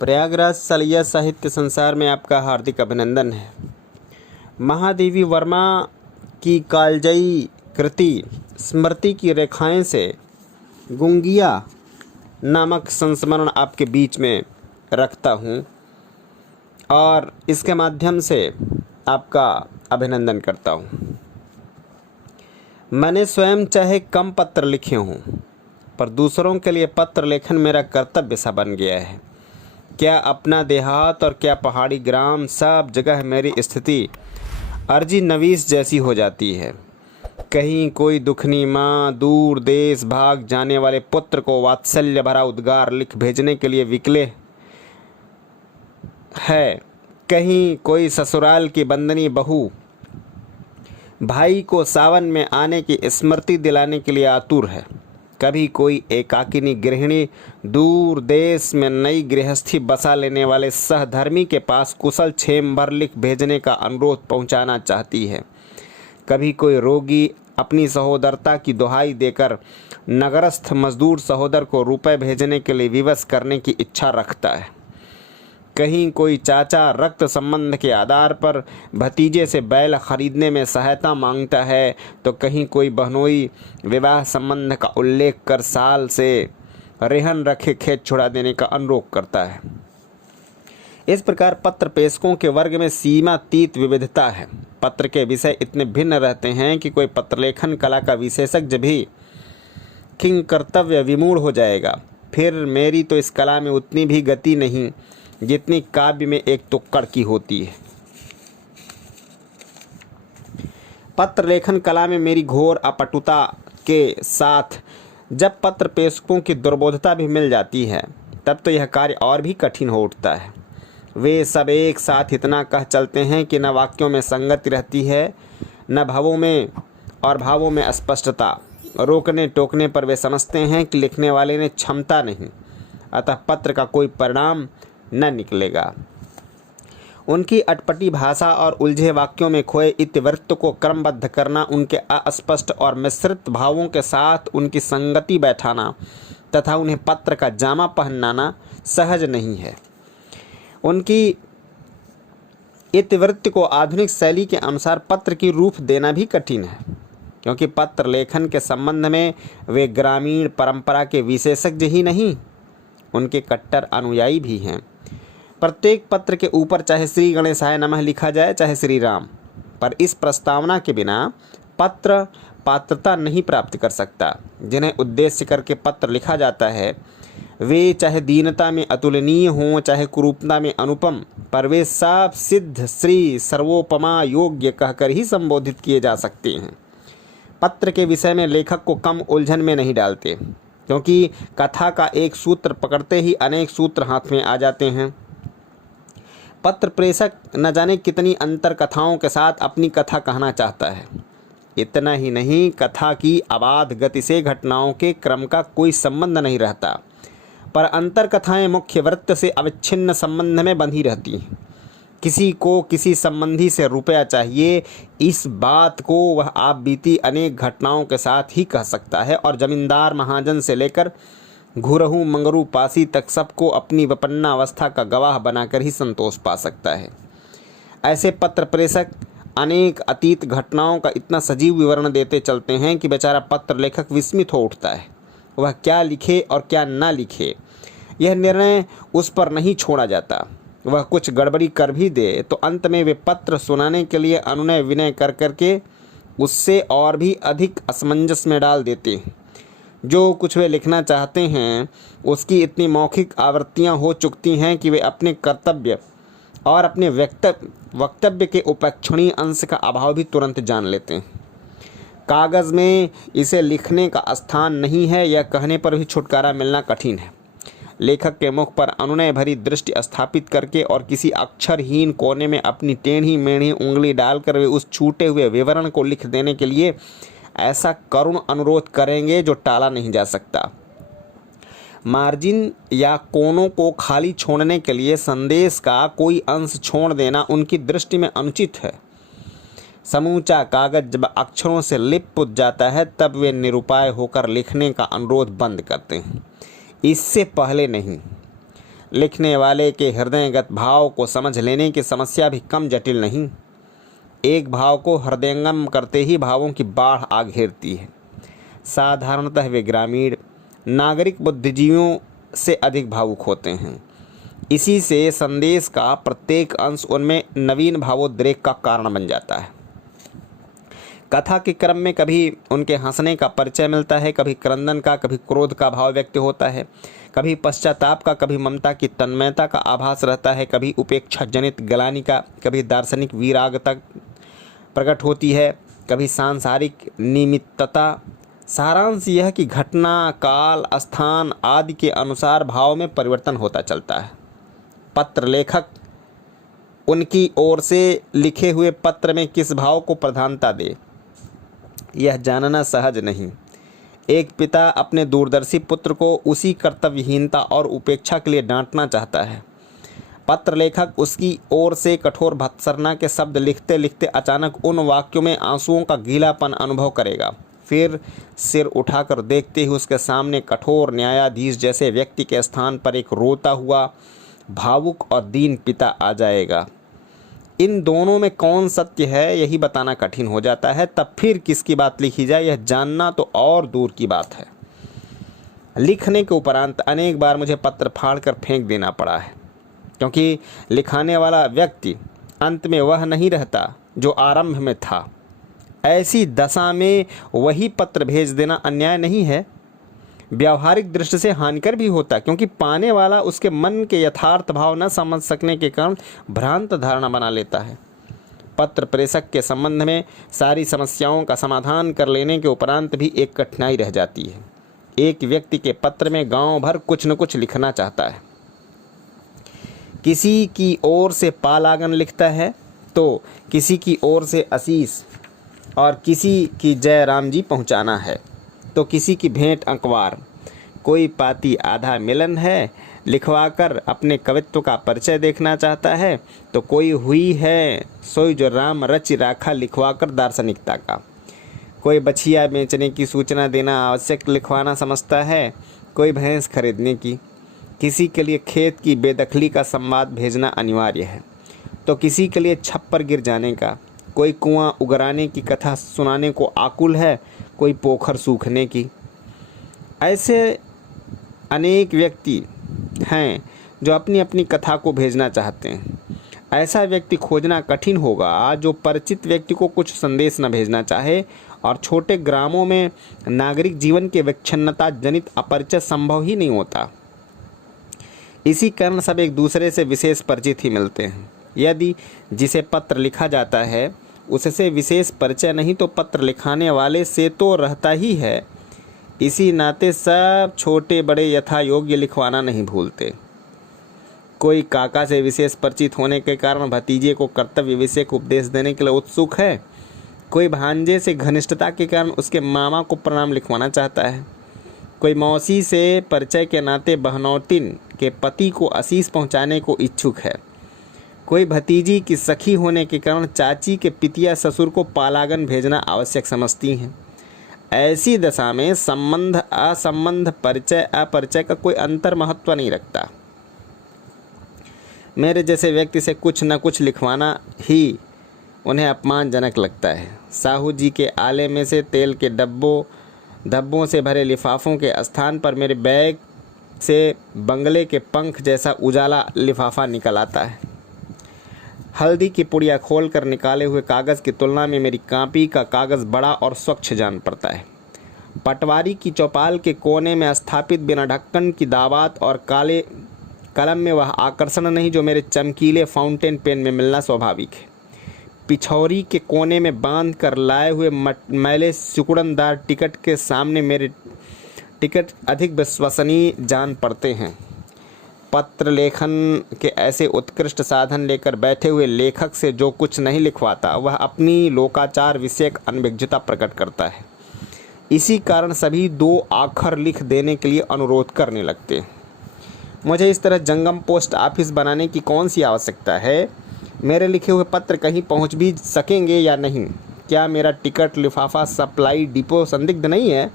प्रयागराज सलिया साहित्य संसार में आपका हार्दिक अभिनंदन है। महादेवी वर्मा की कालजयी कृति स्मृति की रेखाएं से गुंगिया नामक संस्मरण आपके बीच में रखता हूँ और इसके माध्यम से आपका अभिनंदन करता हूँ। मैंने स्वयं चाहे कम पत्र लिखे हों, पर दूसरों के लिए पत्र लेखन मेरा कर्तव्य सा बन गया है। क्या अपना देहात और क्या पहाड़ी ग्राम, सब जगह मेरी स्थिति अर्जी नवीस जैसी हो जाती है। कहीं कोई दुखनी माँ दूर देश भाग जाने वाले पुत्र को वात्सल्य भरा उद्गार लिख भेजने के लिए विकले है, कहीं कोई ससुराल की बंदनी बहू भाई को सावन में आने की स्मृति दिलाने के लिए आतुर है। कभी कोई एकाकिनी गृहिणी दूर देश में नई गृहस्थी बसा लेने वाले सहधर्मी के पास कुशल क्षेम भर लिख भेजने का अनुरोध पहुंचाना चाहती है। कभी कोई रोगी अपनी सहोदरता की दुहाई देकर नगरस्थ मजदूर सहोदर को रुपए भेजने के लिए विवश करने की इच्छा रखता है। कहीं कोई चाचा रक्त संबंध के आधार पर भतीजे से बैल खरीदने में सहायता मांगता है, तो कहीं कोई बहनोई विवाह संबंध का उल्लेख कर साल से रेहन रखे खेत छुड़ा देने का अनुरोध करता है। इस प्रकार पत्र प्रेषकों के वर्ग में सीमातीत विविधता है। पत्र के विषय इतने भिन्न रहते हैं कि कोई पत्रलेखन कला का विशेषज्ञ भी किंग कर्तव्य विमूढ़ हो जाएगा। फिर मेरी तो इस कला में उतनी भी गति नहीं जितनी काव्य में एक तुक्कड़ की होती है। पत्र लेखन कला में मेरी घोर अपटुता के साथ जब पत्र प्रेषकों की दुर्बोधता भी मिल जाती है, तब तो यह कार्य और भी कठिन हो उठता है। वे सब एक साथ इतना कह चलते हैं कि न वाक्यों में संगति रहती है, न भावों में स्पष्टता। रोकने टोकने पर वे समझते हैं कि लिखने वाले ने क्षमता नहीं, अतः पत्र का कोई परिणाम न निकलेगा। उनकी अटपटी भाषा और उलझे वाक्यों में खोए इतिवृत्त को क्रमबद्ध करना, उनके अस्पष्ट और मिश्रित भावों के साथ उनकी संगति बैठाना तथा उन्हें पत्र का जामा पहनाना सहज नहीं है। उनकी इतिवृत्त को आधुनिक शैली के अनुसार पत्र की रूप देना भी कठिन है, क्योंकि पत्र लेखन के संबंध में वे ग्रामीण परंपरा के विशेषज्ञ ही नहीं, उनके कट्टर अनुयायी भी हैं। प्रत्येक पत्र के ऊपर चाहे श्री गणेशाय नमः लिखा जाए, चाहे श्री राम, पर इस प्रस्तावना के बिना पत्र पात्रता नहीं प्राप्त कर सकता। जिन्हें उद्देश्य करके पत्र लिखा जाता है, वे चाहे दीनता में अतुलनीय हों, चाहे कुरूपता में अनुपम, पर वे सब सिद्ध श्री सर्वोपमा योग्य कहकर ही संबोधित किए जा सकते हैं। पत्र के विषय में लेखक को कम उलझन में नहीं डालते, क्योंकि कथा का एक सूत्र पकड़ते ही अनेक सूत्र हाथ में आ जाते हैं। पत्र प्रेषक न जाने कितनी अंतर कथाओं के साथ अपनी कथा कहना चाहता है। इतना ही नहीं, कथा की अबाध गति से घटनाओं के क्रम का कोई संबंध नहीं रहता, पर अंतर कथाएं मुख्य वृत्त से अविच्छिन्न संबंध में बंधी रहती हैं। किसी को किसी संबंधी से रुपया चाहिए, इस बात को वह आप बीती अनेक घटनाओं के साथ ही कह सकता है, और जमींदार महाजन से लेकर घुरहू मंगरू पासी तक सबको अपनी विपन्नावस्था का गवाह बनाकर ही संतोष पा सकता है। ऐसे पत्र प्रेषक अनेक अतीत घटनाओं का इतना सजीव विवरण देते चलते हैं कि बेचारा पत्र लेखक विस्मित हो उठता है। वह क्या लिखे और क्या ना लिखे, यह निर्णय उस पर नहीं छोड़ा जाता। वह कुछ गड़बड़ी कर भी दे तो अंत में वे पत्र सुनाने के लिए अनुनय विनय कर करके उससे और भी अधिक असमंजस में डाल देते हैं। जो कुछ वे लिखना चाहते हैं, उसकी इतनी मौखिक आवृत्तियां हो चुकती हैं कि वे अपने कर्तव्य और अपने वक्तव्य के उपेक्षणीय अंश का अभाव भी तुरंत जान लेते हैं। कागज़ में इसे लिखने का स्थान नहीं है, यह कहने पर भी छुटकारा मिलना कठिन है। लेखक के मुख पर अनुनय भरी दृष्टि स्थापित करके और किसी अक्षरहीन कोने में अपनी टेढ़ी मेढ़ी उंगली डालकर वे उस छूटे हुए विवरण को लिख देने के लिए ऐसा करुण अनुरोध करेंगे जो टाला नहीं जा सकता। मार्जिन या कोनों को खाली छोड़ने के लिए संदेश का कोई अंश छोड़ देना उनकी दृष्टि में अनुचित है। समूचा कागज जब अक्षरों से लिप जाता है, तब वे निरुपाय होकर लिखने का अनुरोध बंद करते हैं। इससे पहले नहीं। लिखने वाले के हृदयगत भाव को समझ लेने की समस्या भी कम जटिल नहीं। एक भाव को हृदयंगम करते ही भावों की बाढ़ आ घेरती है। साधारणतः वे ग्रामीण नागरिक बुद्धिजीवियों से अधिक भावुक होते हैं। इसी से संदेश का प्रत्येक अंश उनमें नवीन भावोद्रेक का कारण बन जाता है। कथा के क्रम में कभी उनके हंसने का परिचय मिलता है, कभी क्रंदन का, कभी क्रोध का भाव व्यक्त होता है, कभी पश्चाताप का, कभी ममता की तन्मयता का आभास रहता है, कभी उपेक्षा जनित ग्लानि का, कभी दार्शनिक वीरागता प्रकट होती है, कभी सांसारिक निमित्तता। सारांश यह कि घटना, काल, स्थान आदि के अनुसार भाव में परिवर्तन होता चलता है। पत्र लेखक उनकी ओर से लिखे हुए पत्र में किस भाव को प्रधानता दे, यह जानना सहज नहीं। एक पिता अपने दूरदर्शी पुत्र को उसी कर्तव्यहीनता और उपेक्षा के लिए डांटना चाहता है। पत्र लेखक उसकी ओर से कठोर भत्सरना के शब्द लिखते लिखते अचानक उन वाक्यों में आंसुओं का गीलापन अनुभव करेगा। फिर सिर उठाकर देखते ही उसके सामने कठोर न्यायाधीश जैसे व्यक्ति के स्थान पर एक रोता हुआ भावुक और दीन पिता आ जाएगा। इन दोनों में कौन सत्य है यही बताना कठिन हो जाता है। तब फिर किसकी बात लिखी जाए यह जानना तो और दूर की बात है। लिखने के उपरांत अनेक बार मुझे पत्र फाड़कर फेंक देना पड़ा है, क्योंकि लिखाने वाला व्यक्ति अंत में वह नहीं रहता जो आरंभ में था। ऐसी दशा में वही पत्र भेज देना अन्याय नहीं है, व्यावहारिक दृष्टि से हानिकर भी होता, क्योंकि पाने वाला उसके मन के यथार्थ भाव न समझ सकने के कारण भ्रांत धारणा बना लेता है। पत्र प्रेषक के संबंध में सारी समस्याओं का समाधान कर लेने के उपरांत भी एक कठिनाई रह जाती है। एक व्यक्ति के पत्र में गांव भर कुछ न कुछ लिखना चाहता है। किसी की ओर से पालागन लिखता है तो किसी की ओर से आशीष और किसी की जय राम जी पहुँचाना है तो किसी की भेंट अखबार। कोई पाती आधा मिलन है लिखवाकर अपने कवित्व का परिचय देखना चाहता है तो कोई हुई है सोई जो राम रच राखा लिखवाकर दार्शनिकता का। कोई बछिया बेचने की सूचना देना आवश्यक लिखवाना समझता है, कोई भैंस खरीदने की। किसी के लिए खेत की बेदखली का संवाद भेजना अनिवार्य है तो किसी के लिए छप्पर गिर जाने का। कोई कुआं उगराने की कथा सुनाने को आकुल है, कोई पोखर सूखने की। ऐसे अनेक व्यक्ति हैं जो अपनी अपनी कथा को भेजना चाहते हैं। ऐसा व्यक्ति खोजना कठिन होगा जो परिचित व्यक्ति को कुछ संदेश न भेजना चाहे, और छोटे ग्रामों में नागरिक जीवन के विच्छिन्नता जनित अपरिचय संभव ही नहीं होता। इसी कारण सब एक दूसरे से विशेष परिचित ही मिलते हैं। यदि जिसे पत्र लिखा जाता है उससे विशेष परिचय नहीं तो पत्र लिखाने वाले से तो रहता ही है। इसी नाते सब छोटे बड़े यथा योग्य लिखवाना नहीं भूलते। कोई काका से विशेष परिचित होने के कारण भतीजे को कर्तव्य विषय को उपदेश देने के लिए उत्सुक है। कोई भांजे से घनिष्ठता के कारण उसके मामा को प्रणाम लिखवाना चाहता है। कोई मौसी से परिचय के नाते बहनौतिन के पति को आशीष पहुंचाने को इच्छुक है। कोई भतीजी की सखी होने के कारण चाची के पितिया ससुर को पालागन भेजना आवश्यक समझती हैं। ऐसी दशा में संबंध असंबंध परिचय अपरिचय का कोई अंतर महत्व नहीं रखता। मेरे जैसे व्यक्ति से कुछ न कुछ लिखवाना ही उन्हें अपमानजनक लगता है। साहू जी के आले में से तेल के डब्बों से भरे लिफाफों के स्थान पर मेरे बैग से बंगले के पंख जैसा उजाला लिफाफा निकल आता है। हल्दी की पुड़िया खोलकर निकाले हुए कागज़ की तुलना में मेरी कॉपी का कागज़ बड़ा और स्वच्छ जान पड़ता है। पटवारी की चौपाल के कोने में स्थापित बिना ढक्कन की दावात और काले कलम में वह आकर्षण नहीं जो मेरे चमकीले फाउंटेन पेन में मिलना स्वाभाविक है। पिछौरी के कोने में बांध कर लाए हुए मैले सिकुड़नदार टिकट के सामने मेरे टिकट अधिक विश्वसनीय जान पड़ते हैं। पत्र लेखन के ऐसे उत्कृष्ट साधन लेकर बैठे हुए लेखक से जो कुछ नहीं लिखवाता वह अपनी लोकाचार विषयक अनभिज्ञता प्रकट करता है। इसी कारण सभी दो आखर लिख देने के लिए अनुरोध करने लगते हैं। मुझे इस तरह जंगम पोस्ट ऑफिस बनाने की कौन सी आवश्यकता है? मेरे लिखे हुए पत्र कहीं पहुंच भी सकेंगे या नहीं? क्या मेरा टिकट लिफाफा सप्लाई डिपो संदिग्ध नहीं है?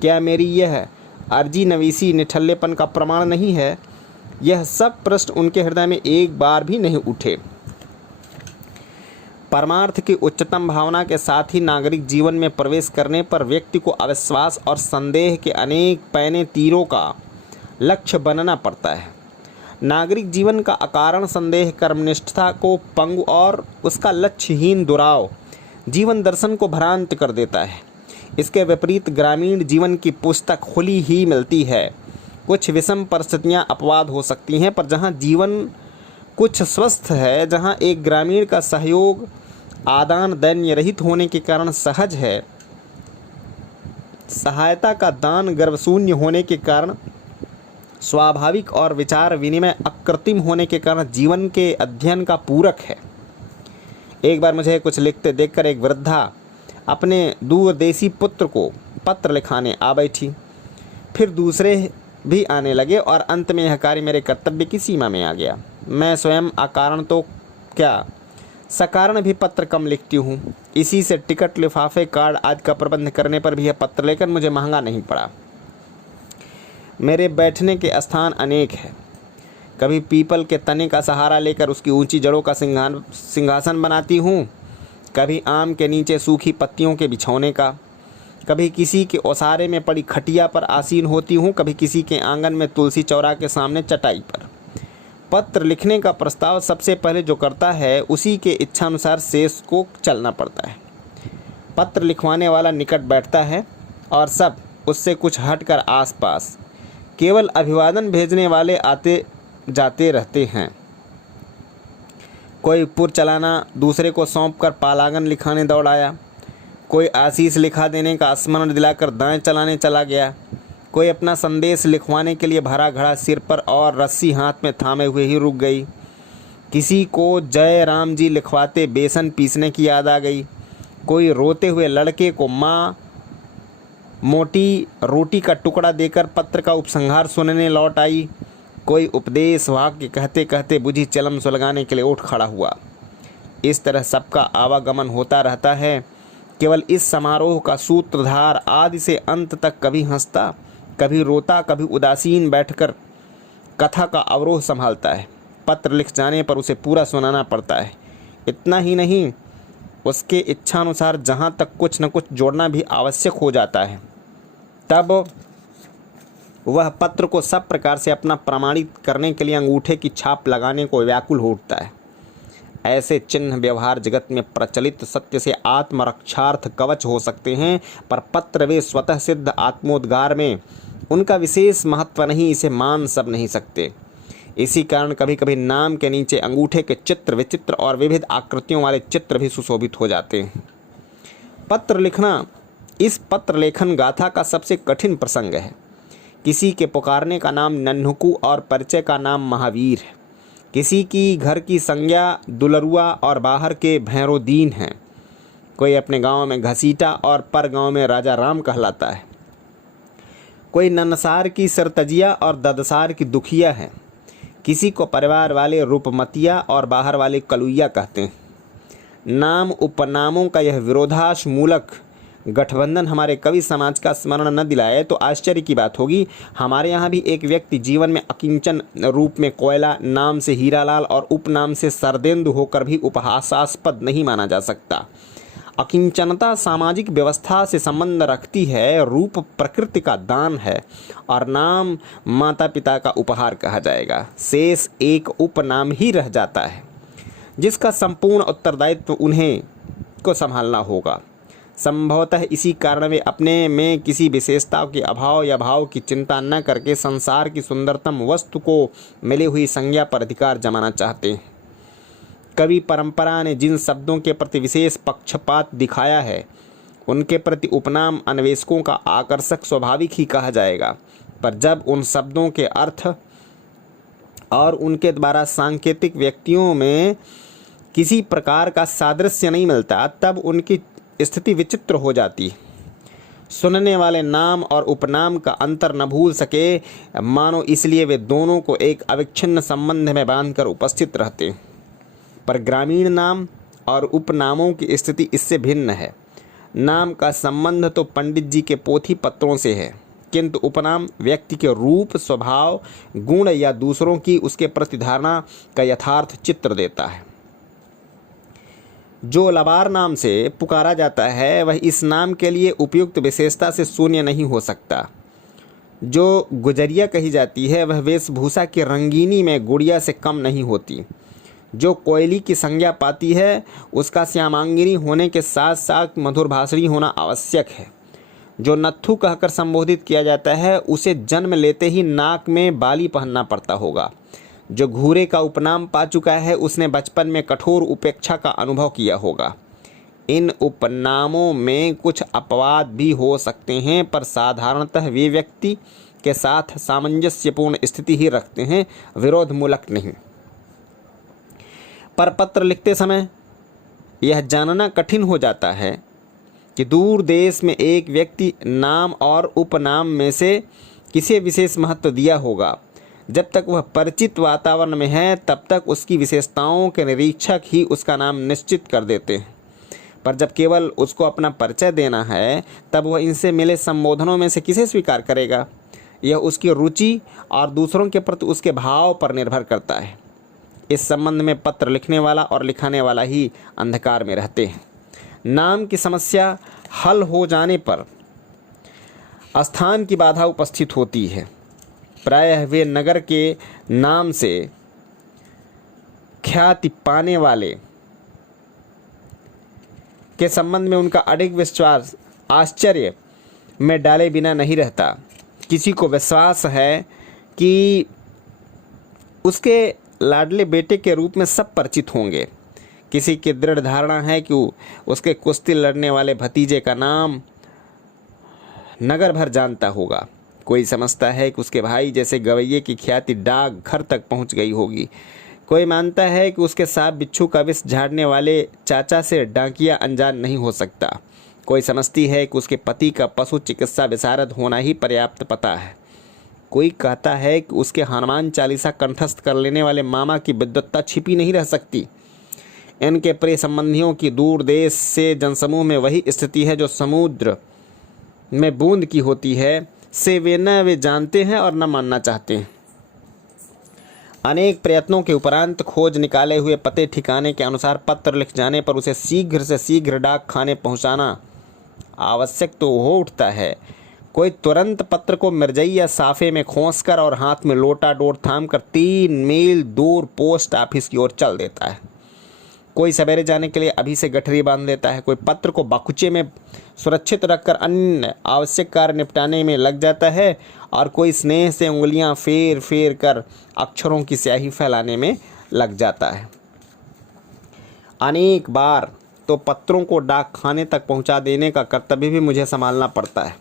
क्या मेरी यह अर्जी नवीसी निठल्लेपन का प्रमाण नहीं है? यह सब प्रश्न उनके हृदय में एक बार भी नहीं उठे। परमार्थ की उच्चतम भावना के साथ ही नागरिक जीवन में प्रवेश करने पर व्यक्ति को अविश्वास और संदेह के अनेक पैने तीरों का लक्ष्य बनना पड़ता है। नागरिक जीवन का अकारण संदेह कर्मनिष्ठता को पंगु और उसका लक्ष्यहीन दुराव जीवन दर्शन को भ्रांत कर देता है। इसके विपरीत ग्रामीण जीवन की पुस्तक खुली ही मिलती है। कुछ विषम परिस्थितियां अपवाद हो सकती हैं, पर जहां जीवन कुछ स्वस्थ है, जहां एक ग्रामीण का सहयोग आदान दैन्य रहित होने के कारण सहज है, सहायता का दान गर्भशून्य होने के कारण स्वाभाविक और विचार विनिमय अकृत्रिम होने के कारण जीवन के अध्ययन का पूरक है। एक बार मुझे कुछ लिखते देखकर एक वृद्धा अपने दूरदेशी पुत्र को पत्र लिखाने आ बैठी। फिर दूसरे भी आने लगे और अंत में यह कार्य मेरे कर्तव्य की सीमा में आ गया। मैं स्वयं अकारण तो क्या सकारण भी पत्र कम लिखती हूँ। इसी से टिकट, लिफाफे, कार्ड आदि का प्रबंध करने पर भी यह पत्र लेकर मुझे महंगा नहीं पड़ा। मेरे बैठने के स्थान अनेक हैं। कभी पीपल के तने का सहारा लेकर उसकी ऊंची जड़ों का सिंहासन बनाती हूँ, कभी आम के नीचे सूखी पत्तियों के बिछौने का, कभी किसी के ओसारे में पड़ी खटिया पर आसीन होती हूँ, कभी किसी के आंगन में तुलसी चौरा के सामने चटाई पर। पत्र लिखने का प्रस्ताव सबसे पहले जो करता है उसी के इच्छानुसार शेष को चलना पड़ता है। पत्र लिखवाने वाला निकट बैठता है और सब उससे कुछ हटकर आसपास। केवल अभिवादन भेजने वाले आते जाते रहते हैं। कोई पुर चलाना दूसरे को सौंपकर पालागन लिखाने दौड़ आया, कोई आशीष लिखा देने का स्मरण दिलाकर दाएं चलाने चला गया, कोई अपना संदेश लिखवाने के लिए भरा घड़ा सिर पर और रस्सी हाथ में थामे हुए ही रुक गई। किसी को जय राम जी लिखवाते बेसन पीसने की याद आ गई। कोई रोते हुए लड़के को माँ मोटी रोटी का टुकड़ा देकर पत्र का उपसंहार सुनने लौट आई। कोई उपदेश वाक्य कहते कहते बुझी चलम सुलगाने के लिए उठ खड़ा हुआ। इस तरह सबका आवागमन होता रहता है। केवल इस समारोह का सूत्रधार आदि से अंत तक कभी हंसता, कभी रोता, कभी उदासीन बैठकर कथा का अवरोह संभालता है। पत्र लिख जाने पर उसे पूरा सुनाना पड़ता है। इतना ही नहीं, उसके इच्छानुसार जहाँ तक कुछ न कुछ जोड़ना भी आवश्यक हो जाता है। तब वह पत्र को सब प्रकार से अपना प्रमाणित करने के लिए अंगूठे की छाप लगाने को व्याकुल हो उठता है। ऐसे चिन्ह व्यवहार जगत में प्रचलित सत्य से आत्मरक्षार्थ कवच हो सकते हैं, पर पत्र वे स्वतः सिद्ध आत्मोद्गार में उनका विशेष महत्व नहीं, इसे मान सब नहीं सकते। इसी कारण कभी कभी नाम के नीचे अंगूठे के चित्र, विचित्र और विविध आकृतियों वाले चित्र भी सुशोभित हो जाते हैं। पत्र लिखना इस पत्र लेखन गाथा का सबसे कठिन प्रसंग है। किसी के पुकारने का नाम नन्हुकू और परिचय का नाम महावीर है। किसी की घर की संज्ञा दुलरुआ और बाहर के भैरोदीन हैं। कोई अपने गांव में घसीटा और पर गांव में राजा राम कहलाता है। कोई ननसार की सरतजिया और ददसार की दुखिया है। किसी को परिवार वाले रूपमतिया और बाहर वाले कलुइया कहते हैं। नाम उपनामों का यह विरोधाशमूलक गठबंधन हमारे कवि समाज का स्मरण न दिलाए तो आश्चर्य की बात होगी। हमारे यहाँ भी एक व्यक्ति जीवन में अकिंचन रूप में कोयला, नाम से हीरालाल और उपनाम से सरदेंदु होकर भी उपहासास्पद नहीं माना जा सकता। अकिंचनता सामाजिक व्यवस्था से संबंध रखती है, रूप प्रकृति का दान है और नाम माता पिता का उपहार कहा जाएगा। शेष एक उपनाम ही रह जाता है जिसका संपूर्ण उत्तरदायित्व उन्हें को संभालना होगा। संभवतः इसी कारण वे अपने में किसी विशेषता के अभाव या भाव की चिंता न करके संसार की सुंदरतम वस्तु को मिली हुई संज्ञा पर अधिकार जमाना चाहते हैं। कवि परंपरा ने जिन शब्दों के प्रति विशेष पक्षपात दिखाया है उनके प्रति उपनाम अन्वेषकों का आकर्षक स्वाभाविक ही कहा जाएगा, पर जब उन शब्दों के अर्थ और उनके द्वारा सांकेतिक व्यक्तियों में किसी प्रकार का सादृश्य नहीं मिलता तब उनकी स्थिति विचित्र हो जाती। सुनने वाले नाम और उपनाम का अंतर न भूल सके, मानो इसलिए वे दोनों को एक अविच्छिन्न संबंध में बांधकर उपस्थित रहते। पर ग्रामीण नाम और उपनामों की स्थिति इससे भिन्न है। नाम का संबंध तो पंडित जी के पोथी पत्रों से है, किंतु उपनाम व्यक्ति के रूप, स्वभाव, गुण या दूसरों की उसके प्रति धारणा का यथार्थ चित्र देता है। जो लबार नाम से पुकारा जाता है वह इस नाम के लिए उपयुक्त विशेषता से शून्य नहीं हो सकता। जो गुजरिया कही जाती है वह वेशभूषा की रंगीनी में गुड़िया से कम नहीं होती। जो कोयली की संज्ञा पाती है उसका श्यामांगिनी होने के साथ साथ मधुर भाषणी होना आवश्यक है। जो नत्थु कहकर संबोधित किया जाता है उसे जन्म लेते ही नाक में बाली पहनना पड़ता होगा। जो घूरे का उपनाम पा चुका है उसने बचपन में कठोर उपेक्षा का अनुभव किया होगा। इन उपनामों में कुछ अपवाद भी हो सकते हैं, पर साधारणतः वे व्यक्ति के साथ सामंजस्यपूर्ण स्थिति ही रखते हैं, विरोधमूलक नहीं। पर पत्र लिखते समय यह जानना कठिन हो जाता है कि दूर देश में एक व्यक्ति नाम और उपनाम में से किसे विशेष महत्व दिया होगा। जब तक वह परिचित वातावरण में है तब तक उसकी विशेषताओं के निरीक्षक ही उसका नाम निश्चित कर देते हैं, पर जब केवल उसको अपना परिचय देना है तब वह इनसे मिले संबोधनों में से किसे स्वीकार करेगा। यह उसकी रुचि और दूसरों के प्रति उसके भाव पर निर्भर करता है। इस संबंध में पत्र लिखने वाला और लिखाने वाला ही अंधकार में रहते हैं। नाम की समस्या हल हो जाने पर स्थान की बाधा उपस्थित होती है। प्रायः वे नगर के नाम से ख्याति पाने वाले के संबंध में उनका अडिग विश्वास आश्चर्य में डाले बिना नहीं रहता। किसी को विश्वास है कि उसके लाडले बेटे के रूप में सब परिचित होंगे। किसी की दृढ़ धारणा है कि उसके कुश्ती लड़ने वाले भतीजे का नाम नगर भर जानता होगा। कोई समझता है कि उसके भाई जैसे गवैये की ख्याति डाक घर तक पहुंच गई होगी। कोई मानता है कि उसके सांप बिच्छू का विष झाड़ने वाले चाचा से डाकिया अनजान नहीं हो सकता। कोई समझती है कि उसके पति का पशु चिकित्सा विशारद होना ही पर्याप्त पता है। कोई कहता है कि उसके हनुमान चालीसा कंठस्थ कर लेने वाले मामा की विद्वत्ता छिपी नहीं रह सकती। इनके प्रिय संबंधियों की दूर देश से जनसमूह में वही स्थिति है जो समुद्र में बूंद की होती है, से वे जानते हैं और न मानना चाहते हैं। अनेक प्रयत्नों के उपरांत खोज निकाले हुए पते ठिकाने के अनुसार पत्र लिख जाने पर उसे शीघ्र से शीघ्र डाक खाने पहुंचाना आवश्यक तो हो उठता है। कोई तुरंत पत्र को मिर्जई या साफे में खोसकर और हाथ में लोटा डोर थामकर 3 मील दूर पोस्ट ऑफिस की ओर चल देता है। कोई सवेरे जाने के लिए अभी से गठरी बांध लेता है। कोई पत्र को बाकुचे में सुरक्षित रखकर अन्य आवश्यक कार्य निपटाने में लग जाता है और कोई स्नेह से उंगलियां फेर फेर कर अक्षरों की स्याही फैलाने में लग जाता है। अनेक बार तो पत्रों को डाक खाने तक पहुंचा देने का कर्तव्य भी मुझे संभालना पड़ता है,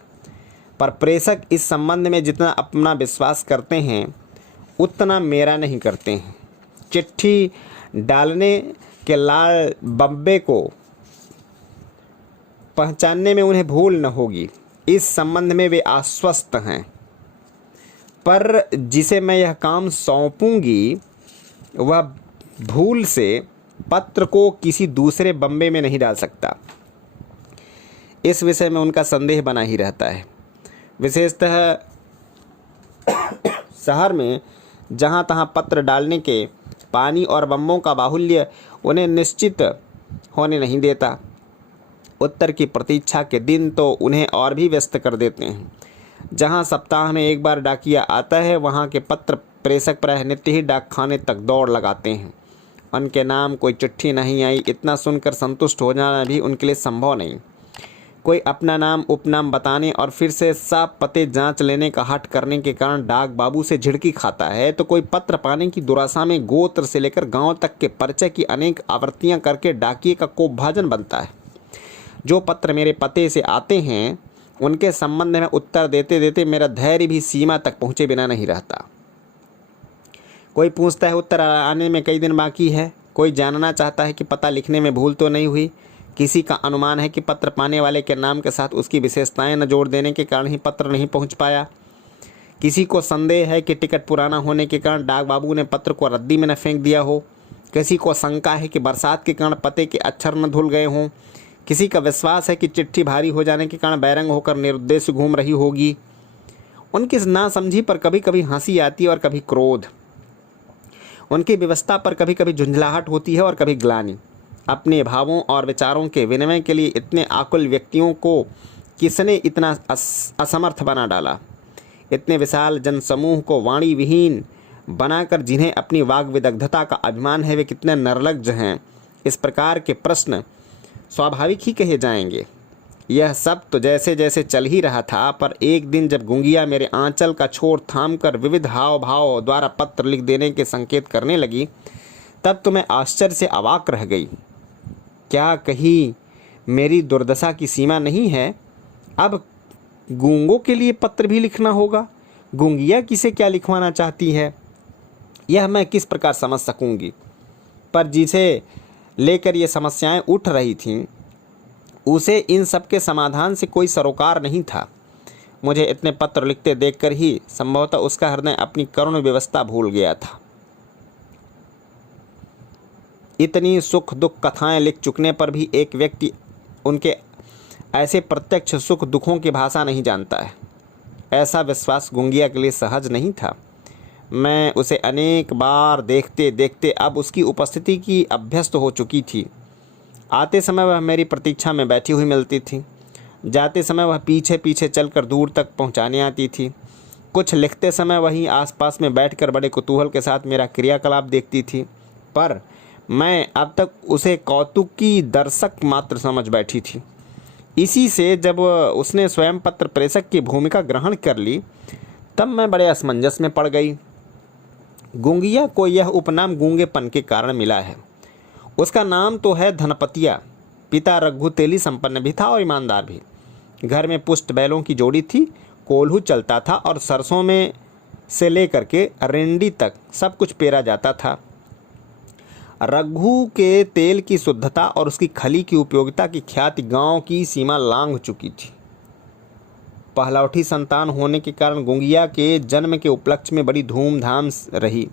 पर प्रेषक इस संबंध में जितना अपना विश्वास करते हैं उतना मेरा नहीं करते हैं। चिट्ठी डालने के लाल बब्बे को पहचानने में उन्हें भूल न होगी, इस संबंध में वे आश्वस्त हैं। पर जिसे मैं यह काम सौंपूंगी वह भूल से पत्र को किसी दूसरे बम्बे में नहीं डाल सकता। इस विषय में उनका संदेह बना ही रहता है। विशेषतः शहर में जहाँ तहाँ पत्र डालने के पानी और बम्बों का बाहुल्य उन्हें निश्चित होने नहीं देता। उत्तर की प्रतीक्षा के दिन तो उन्हें और भी व्यस्त कर देते हैं। जहाँ सप्ताह में एक बार डाकिया आता है वहाँ के पत्र प्रेषक प्रायः नित्य ही डाक खाने तक दौड़ लगाते हैं। उनके नाम कोई चिट्ठी नहीं आई, इतना सुनकर संतुष्ट हो जाना भी उनके लिए संभव नहीं। कोई अपना नाम उपनाम बताने और फिर से सब पते जांच लेने का हट करने के कारण डाक बाबू से झिड़की खाता है, तो कोई पत्र पाने की दुराशा में गोत्र से लेकर गांव तक के परिचय की अनेक आवृत्तियां करके डाकिए का कोपभाजन बनता है। जो पत्र मेरे पते से आते हैं उनके संबंध में उत्तर देते देते मेरा धैर्य भी सीमा तक पहुँचे बिना नहीं रहता। कोई पूछता है उत्तर आने में कई दिन बाकी है। कोई जानना चाहता है कि पता लिखने में भूल तो नहीं हुई। किसी का अनुमान है कि पत्र पाने वाले के नाम के साथ उसकी विशेषताएं न जोड़ देने के कारण ही पत्र नहीं पहुंच पाया। किसी को संदेह है कि टिकट पुराना होने के कारण डाक बाबू ने पत्र को रद्दी में न फेंक दिया हो। किसी को शंका है कि बरसात के कारण पते के अक्षर न धुल गए हों। किसी का विश्वास है कि चिट्ठी भारी हो जाने के कारण बैरंग होकर निरुद्देश्य घूम रही होगी। उनकी इस नासमझी पर कभी कभी हंसी आती है और कभी क्रोध। उनकी व्यवस्था पर कभी कभी झुंझलाहट होती है और कभी ग्लानि। अपने भावों और विचारों के विनिमय के लिए इतने आकुल व्यक्तियों को किसने इतना असमर्थ बना डाला? इतने विशाल जनसमूह को वाणी विहीन बनाकर जिन्हें अपनी वाग विदग्धता का अभिमान है, वे कितने निर्लज्ज हैं। इस प्रकार के प्रश्न स्वाभाविक ही कहे जाएंगे। यह सब तो जैसे जैसे चल ही रहा था, पर एक दिन जब गुंगिया मेरे आंचल का छोर थामकर विविध हाव भाव द्वारा पत्र लिख देने के संकेत करने लगी, तब तो मैं आश्चर्य से अवाक रह गई। क्या कहीं मेरी दुर्दशा की सीमा नहीं है? अब गूंगों के लिए पत्र भी लिखना होगा। गुंगिया किसे क्या लिखवाना चाहती है, यह मैं किस प्रकार समझ सकूंगी? पर जिसे लेकर ये समस्याएं उठ रही थीं, उसे इन सब के समाधान से कोई सरोकार नहीं था। मुझे इतने पत्र लिखते देखकर ही संभवतः उसका हृदय अपनी करुण व्यवस्था भूल गया था। इतनी सुख दुख कथाएं लिख चुकने पर भी एक व्यक्ति उनके ऐसे प्रत्यक्ष सुख दुखों की भाषा नहीं जानता है, ऐसा विश्वास गुंगिया के लिए सहज नहीं था। मैं उसे अनेक बार देखते देखते अब उसकी उपस्थिति की अभ्यस्त हो चुकी थी। आते समय वह मेरी प्रतीक्षा में बैठी हुई मिलती थी, जाते समय वह पीछे पीछे चलकर दूर तक पहुंचाने आती थी। कुछ लिखते समय वहीं आसपास में बैठकर बड़े कुतूहल के साथ मेरा क्रियाकलाप देखती थी, पर मैं अब तक उसे कौतुक की दर्शक मात्र समझ बैठी थी। इसी से जब उसने स्वयं पत्र प्रेषक की भूमिका ग्रहण कर ली, तब मैं बड़े असमंजस में पड़ गई। गुंगिया को यह उपनाम गूंगेपन के कारण मिला है। उसका नाम तो है धनपतिया। पिता रघु तेली संपन्न भी था और ईमानदार भी। घर में पुष्ट बैलों की जोड़ी थी, कोल्हू चलता था और सरसों में से लेकर के रिंडी तक सब कुछ पेरा जाता था। रघु के तेल की शुद्धता और उसकी खली की उपयोगिता की ख्याति गांव की सीमा लांघ चुकी थी। पहलौठी संतान होने के कारण गुंगिया के जन्म के उपलक्ष्य में बड़ी धूमधाम रही।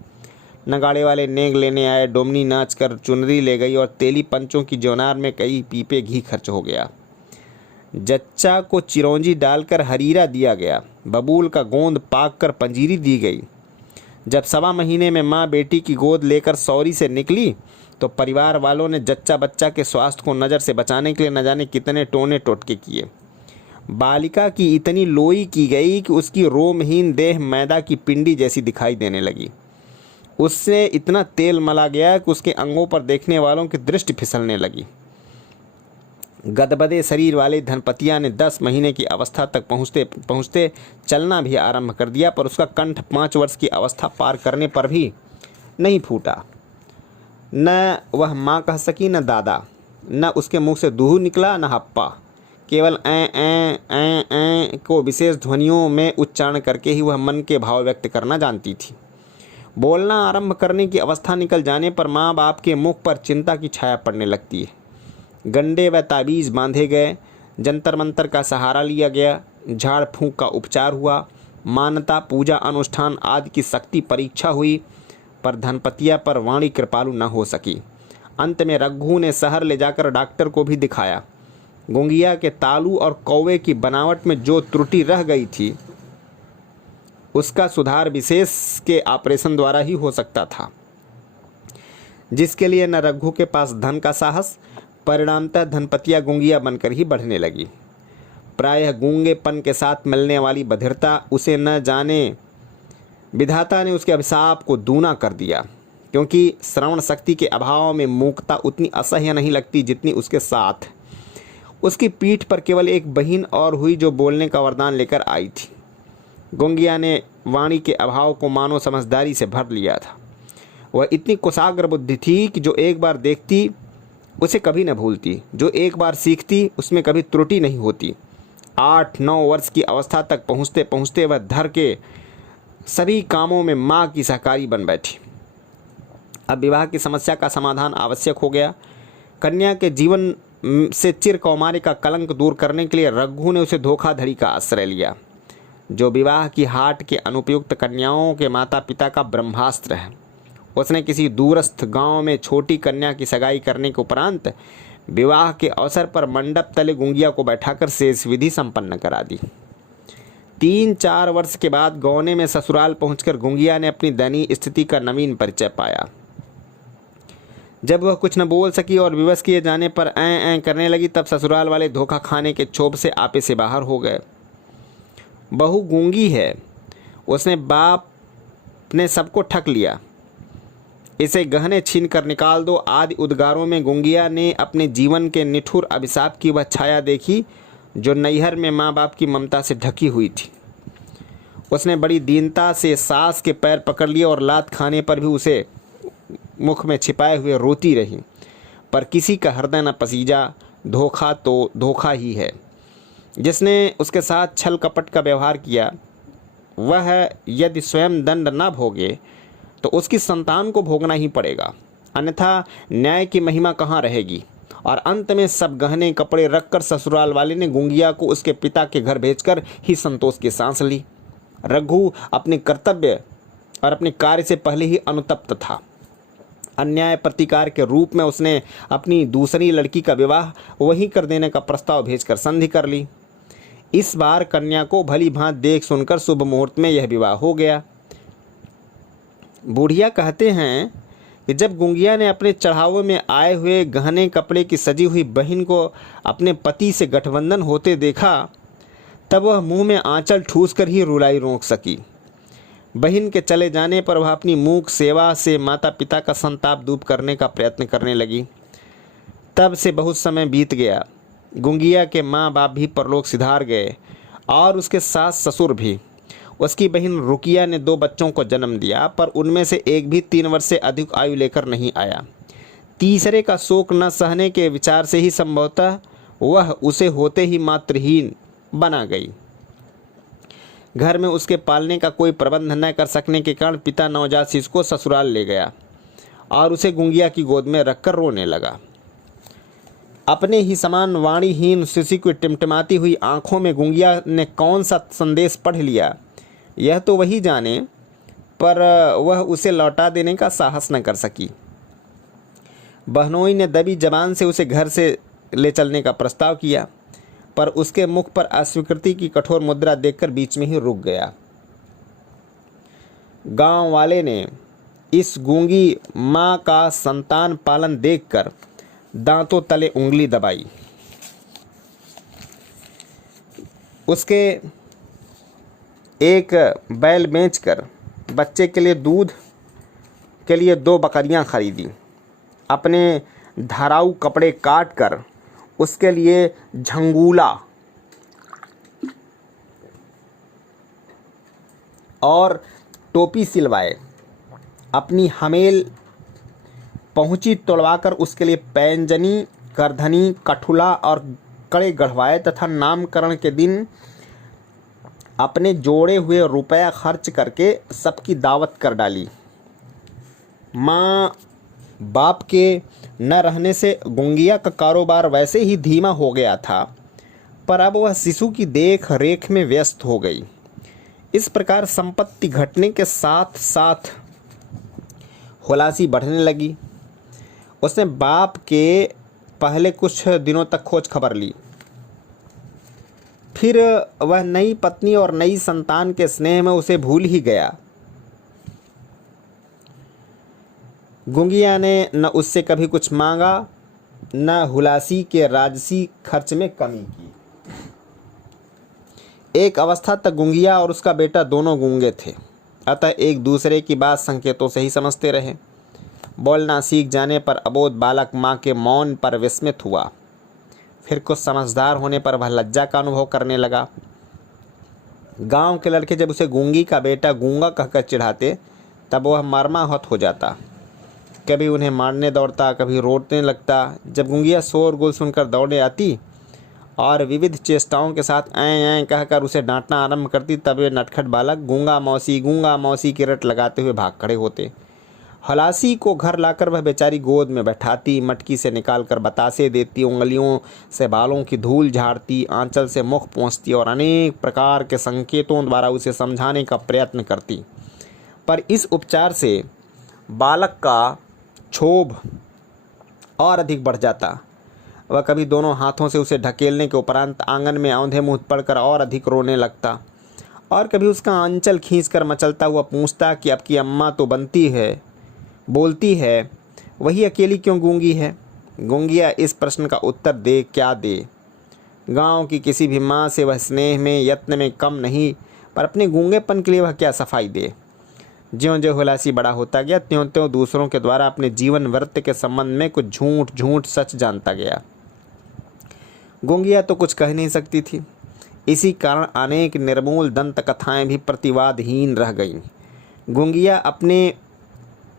नगाड़े वाले नेग लेने आए, डोमनी नाच कर चुनरी ले गई और तेली पंचों की जौनार में कई पीपे घी खर्च हो गया। जच्चा को चिरौंजी डालकर हरीरा दिया गया। बबूल का गोंद पाक कर पंजीरी दी गई। जब 1.25 महीने में माँ बेटी की गोद लेकर सौरी से निकली, तो परिवार वालों ने जच्चा बच्चा के स्वास्थ्य को नज़र से बचाने के लिए न जाने कितने टोने टोटके किए। बालिका की इतनी लोई की गई कि उसकी रोमहीन देह मैदा की पिंडी जैसी दिखाई देने लगी। उससे इतना तेल मला गया कि उसके अंगों पर देखने वालों की दृष्टि फिसलने लगी। गदबदे शरीर वाले धनपतिया ने 10 महीने की अवस्था तक पहुँचते पहुँचते चलना भी आरंभ कर दिया, पर उसका कंठ 5 वर्ष की अवस्था पार करने पर भी नहीं फूटा। न वह माँ कह सकी, न दादा, न उसके मुंह से दूह निकला, न हप्पा। केवल ऐ को विशेष ध्वनियों में उच्चारण करके ही वह मन के भाव व्यक्त करना जानती थी। बोलना आरंभ करने की अवस्था निकल जाने पर माँ बाप के मुख पर चिंता की छाया पड़ने लगती है। गंडे व ताबीज़ बांधे गए, जंतर मंतर का सहारा लिया गया, झाड़ फूंक का उपचार हुआ, मान्यता पूजा अनुष्ठान आदि की सख्ती परीक्षा हुई, पर धनपतिया पर वाणी कृपालु न हो सकी। अंत में रघु ने शहर ले जाकर डॉक्टर को भी दिखाया। गुंगिया के तालू और कौवे की बनावट में जो त्रुटि रह गई थी, उसका सुधार विशेष के ऑपरेशन द्वारा ही हो सकता था, जिसके लिए न रघु के पास धन का साहस। परिणामतः धनपतिया गुंगिया बनकर ही बढ़ने लगी। प्रायः गूंगेपन के साथ मिलने वाली बधिरता उसे न जाने विधाता ने उसके अभिशाप को दूना कर दिया, क्योंकि श्रवण शक्ति के अभाव में मूकता उतनी असह्य नहीं लगती जितनी उसके साथ। उसकी पीठ पर केवल एक बहिन और हुई जो बोलने का वरदान लेकर आई थी। गुंगिया ने वाणी के अभाव को मानो समझदारी से भर लिया था। वह इतनी कुशाग्र बुद्धि थी कि जो एक बार देखती उसे कभी न भूलती, जो एक बार सीखती उसमें कभी त्रुटि नहीं होती। 8-9 वर्ष की अवस्था तक पहुँचते पहुँचते वह धर के सभी कामों में माँ की सहकारी बन बैठी। अब विवाह की समस्या का समाधान आवश्यक हो गया। कन्या के जीवन से चिर कौमारी का कलंक दूर करने के लिए रघु ने उसे धोखाधड़ी का आश्रय लिया, जो विवाह की हाट के अनुपयुक्त कन्याओं के माता पिता का ब्रह्मास्त्र है। उसने किसी दूरस्थ गांव में छोटी कन्या की सगाई करने के उपरांत विवाह के अवसर पर मंडप तले गुंगिया को बैठाकर शेष विधि संपन्न करा दी। 3-4 वर्ष के बाद गौने में ससुराल पहुंचकर गुंगिया ने अपनी दयनीय स्थिति का नवीन परिचय पाया। जब वह कुछ न बोल सकी और विवश किए जाने पर ऐं ऐं करने लगी, तब ससुराल वाले धोखा खाने के क्षोभ से आपे से बाहर हो गए। बहू गूंगी है, उसने बाप ने सबको ठग लिया, इसे गहने छीन कर निकाल दो आदि उद्गारों में गुंगिया ने अपने जीवन के निठुर अभिशाप की वह छाया देखी जो नैहर में माँ बाप की ममता से ढकी हुई थी। उसने बड़ी दीनता से सास के पैर पकड़ लिए और लात खाने पर भी उसे मुख में छिपाए हुए रोती रही, पर किसी का हृदय न पसीजा। धोखा तो धोखा ही है। जिसने उसके साथ छल कपट का व्यवहार किया वह यदि स्वयं दंड न भोगे तो उसकी संतान को भोगना ही पड़ेगा, अन्यथा न्याय की महिमा कहाँ रहेगी। और अंत में सब गहने कपड़े रखकर ससुराल वाले ने गुंगिया को उसके पिता के घर भेजकर ही संतोष की सांस ली। रघु अपने कर्तव्य और अपने कार्य से पहले ही अनुतप्त था। अन्याय प्रतिकार के रूप में उसने अपनी दूसरी लड़की का विवाह वहीं कर देने का प्रस्ताव भेजकर संधि कर ली। इस बार कन्या को भली भांति देख सुनकर शुभ मुहूर्त में यह विवाह हो गया। बूढ़िया कहते हैं कि जब गुंगिया ने अपने चढ़ावे में आए हुए गहने कपड़े की सजी हुई बहन को अपने पति से गठबंधन होते देखा, तब वह मुंह में आंचल ठूस कर ही रुलाई रोक सकी। बहन के चले जाने पर वह अपनी मूक सेवा से माता पिता का संताप दूर करने का प्रयत्न करने लगी। तब से बहुत समय बीत गया। गुंगिया के माँ बाप भी परलोक सिधार गए और उसके सास ससुर भी। उसकी बहन रुकिया ने 2 बच्चों को जन्म दिया, पर उनमें से एक भी 3 वर्ष से अधिक आयु लेकर नहीं आया। तीसरे का शोक न सहने के विचार से ही संभवतः वह उसे होते ही मातृहीन बना गई। घर में उसके पालने का कोई प्रबंध न कर सकने के कारण पिता नवजात शिशु को ससुराल ले गया और उसे गुंगिया की गोद में रखकर रोने लगा। अपने ही समान वाणीहीन शिशु की टिमटिमाती हुई आंखों में गुंगिया ने कौन सा संदेश पढ़ लिया यह तो वही जाने, पर वह उसे लौटा देने का साहस न कर सकी। बहनोई ने दबी जबान से उसे घर से ले चलने का प्रस्ताव किया, पर उसके मुख पर अस्वीकृति की कठोर मुद्रा देखकर बीच में ही रुक गया। गांव वाले ने इस गूंगी माँ का संतान पालन देखकर दांतों तले उंगली दबाई। उसके एक बैल बेचकर बच्चे के लिए दूध के लिए 2 बकरियां खरीदी। अपने धाराऊ कपड़े काट कर उसके लिए झंगूला और टोपी सिलवाए। अपनी हमेल पहुंची तोड़वाकर उसके लिए पैंजनी, करधनी, कठुला और कड़े गढ़वाए तथा नामकरण के दिन अपने जोड़े हुए रुपया खर्च करके सबकी दावत कर डाली। माँ बाप के न रहने से गुंगिया का कारोबार वैसे ही धीमा हो गया था, पर अब वह शिशु की देख रेख में व्यस्त हो गई। इस प्रकार संपत्ति घटने के साथ साथ हुलासी बढ़ने लगी। उसने बाप के पहले कुछ दिनों तक खोज खबर ली, फिर वह नई पत्नी और नई संतान के स्नेह में उसे भूल ही गया। गुंगिया ने न उससे कभी कुछ मांगा, न हुलासी के राजसी खर्च में कमी की। एक अवस्था तक गुंगिया और उसका बेटा दोनों गूंगे थे, अतः एक दूसरे की बात संकेतों से ही समझते रहे। बोलना सीख जाने पर अबोध बालक माँ के मौन पर विस्मित हुआ। फिर कुछ समझदार होने पर वह लज्जा का अनुभव करने लगा। गांव के लड़के जब उसे गूंगी का बेटा गूंगा कहकर चिढ़ाते, तब वह मर्माहत हो जाता। कभी उन्हें मारने दौड़ता, कभी रोटने लगता। जब गुंगिया शोरगुल सुनकर दौड़े आती और विविध चेष्टाओं के साथ ऐं ऐं कहकर उसे डांटना आरंभ करती, तब वे नटखट बालक गूंगा मौसी की रट लगाते हुए भाग खड़े होते। हलासी को घर लाकर वह बेचारी गोद में बैठाती, मटकी से निकालकर बतासे देती, उंगलियों से बालों की धूल झाड़ती, आंचल से मुख पोंछती और अनेक प्रकार के संकेतों द्वारा उसे समझाने का प्रयत्न करती। पर इस उपचार से बालक का क्षोभ और अधिक बढ़ जाता। वह कभी दोनों हाथों से उसे ढकेलने के उपरांत आंगन में औंधे मुंह पड़कर और अधिक रोने लगता और कभी उसका आंचल खींचकर मचलता हुआ पूछता कि अब की अम्मा तो बनती है, बोलती है, वही अकेली क्यों गूंगी है। गूंगिया इस प्रश्न का उत्तर दे क्या दे। गांव की किसी भी माँ से वह स्नेह में, यत्न में कम नहीं, पर अपने गूंगेपन के लिए वह क्या सफाई दे। ज्यों ज्यों हुलासी बड़ा होता गया त्यों त्यों दूसरों के द्वारा अपने जीवन वृत्त के संबंध में कुछ झूठ झूठ सच जानता गया। गूंगिया तो कुछ कह नहीं सकती थी। इसी कारण अनेक निर्मूल दंत कथाएं भी प्रतिवादहीन रह गईं। गूंगिया अपने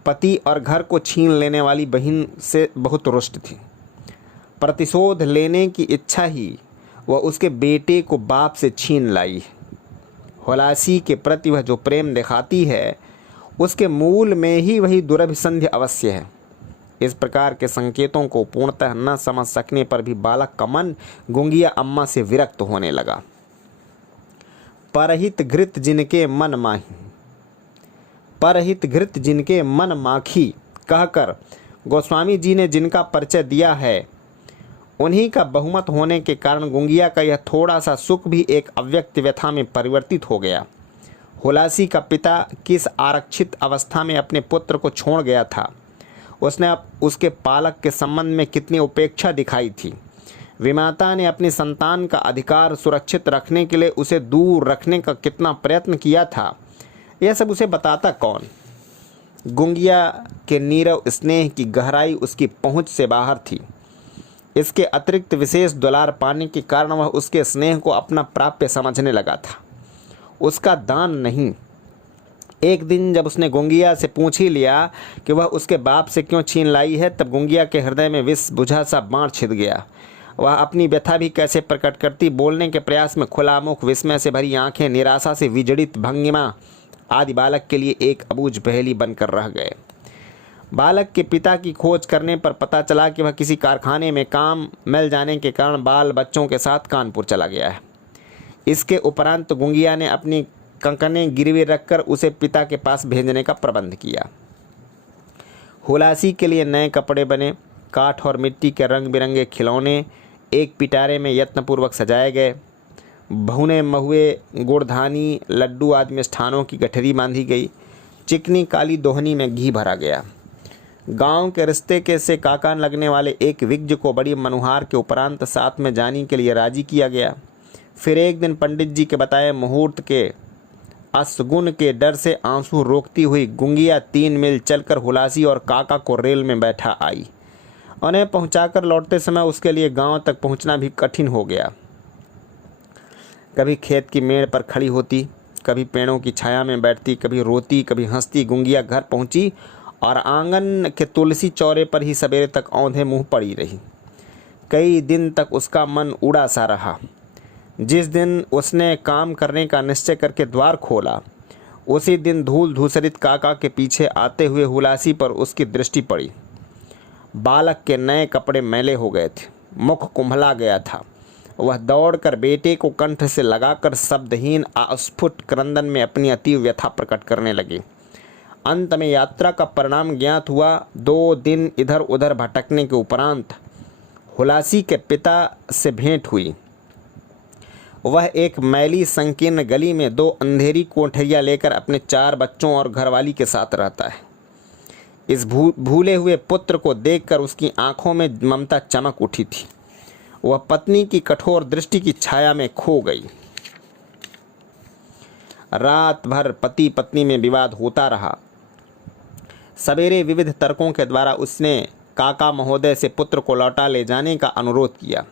पति और घर को छीन लेने वाली बहन से बहुत रुष्ट थी। प्रतिशोध लेने की इच्छा ही वह उसके बेटे को बाप से छीन लाई। हुलासी के प्रति वह जो प्रेम दिखाती है उसके मूल में ही वही दुरभिसंध्य अवश्य है। इस प्रकार के संकेतों को पूर्णतः न समझ सकने पर भी बालक का मन गूंगिया अम्मा से विरक्त होने लगा। परहित घृत जिनके मन माही, परहित घृत जिनके मन माखी कहकर गोस्वामी जी ने जिनका परिचय दिया है, उन्हीं का बहुमत होने के कारण गूंगिया का यह थोड़ा सा सुख भी एक अव्यक्त व्यथा में परिवर्तित हो गया। हुलासी का पिता किस आरक्षित अवस्था में अपने पुत्र को छोड़ गया था, उसने अब उसके पालक के संबंध में कितनी उपेक्षा दिखाई थी। विमाता ने अपनी संतान का अधिकार सुरक्षित रखने के लिए उसे दूर रखने का कितना प्रयत्न किया था, यह सब उसे बताता कौन। गूंगिया के नीरव स्नेह की गहराई उसकी पहुंच से बाहर थी। इसके अतिरिक्त विशेष दुलार पाने के कारण वह उसके स्नेह को अपना प्राप्य समझने लगा था, उसका दान नहीं। एक दिन जब उसने गूंगिया से पूछ ही लिया कि वह उसके बाप से क्यों छीन लाई है, तब गूंगिया के हृदय में विष बुझा सा बाण छिद गया। वह अपनी व्यथा भी कैसे प्रकट करती, बोलने के प्रयास में खुला मुख, विस्मय से भरी आंखें, निराशा से विजड़ित भंगिमा आदि बालक के लिए एक अबूझ पहेली बनकर रह गए। बालक के पिता की खोज करने पर पता चला कि वह किसी कारखाने में काम मिल जाने के कारण बाल बच्चों के साथ कानपुर चला गया है। इसके उपरांत गूंगिया ने अपनी कंकने गिरवी रखकर उसे पिता के पास भेजने का प्रबंध किया। हुलासी के लिए नए कपड़े बने, काठ और मिट्टी के रंग बिरंगे खिलौने एक पिटारे में यत्नपूर्वक सजाए गए। भुने महुए, गुड़धानी, लड्डू आदि मिष्ठानों की गठरी बांधी गई। चिकनी काली दोहनी में घी भरा गया। गांव के रिश्ते के से काकान लगने वाले एक विज्ञ को बड़ी मनुहार के उपरांत साथ में जाने के लिए राजी किया गया। फिर एक दिन पंडित जी के बताए मुहूर्त के असगुन के डर से आंसू रोकती हुई गूंगिया 3 मील चलकर हुलासी और काका को रेल में बैठा आई। उन्हें पहुंचाकर लौटते समय उसके लिए गांव तक पहुंचना भी कठिन हो गया। कभी खेत की मेड़ पर खड़ी होती, कभी पेड़ों की छाया में बैठती, कभी रोती, कभी हंसती। गूंगिया घर पहुंची और आंगन के तुलसी चौरे पर ही सवेरे तक औंधे मुंह पड़ी रही। कई दिन तक उसका मन उड़ा सा रहा। जिस दिन उसने काम करने का निश्चय करके द्वार खोला, उसी दिन धूल धूसरित काका के पीछे आते हुए हुलासी पर उसकी दृष्टि पड़ी। बालक के नए कपड़े मैले हो गए थे, मुख कुंभला गया था। वह दौड़कर बेटे को कंठ से लगाकर शब्दहीन अस्फुट क्रंदन में अपनी अतीव व्यथा प्रकट करने लगी। अंत में यात्रा का परिणाम ज्ञात हुआ। 2 दिन इधर उधर भटकने के उपरांत हुलासी के पिता से भेंट हुई। वह एक मैली संकीर्ण गली में 2 अंधेरी कोठरियाँ लेकर अपने 4 बच्चों और घरवाली के साथ रहता है। इस भूले हुए पुत्र को देखकर उसकी आंखों में ममता चमक उठी थी। वह पत्नी की कठोर दृष्टि की छाया में खो गई। रात भर पति पत्नी में विवाद होता रहा। सवेरे विविध तर्कों के द्वारा उसने काका महोदय से पुत्र को लौटा ले जाने का अनुरोध किया।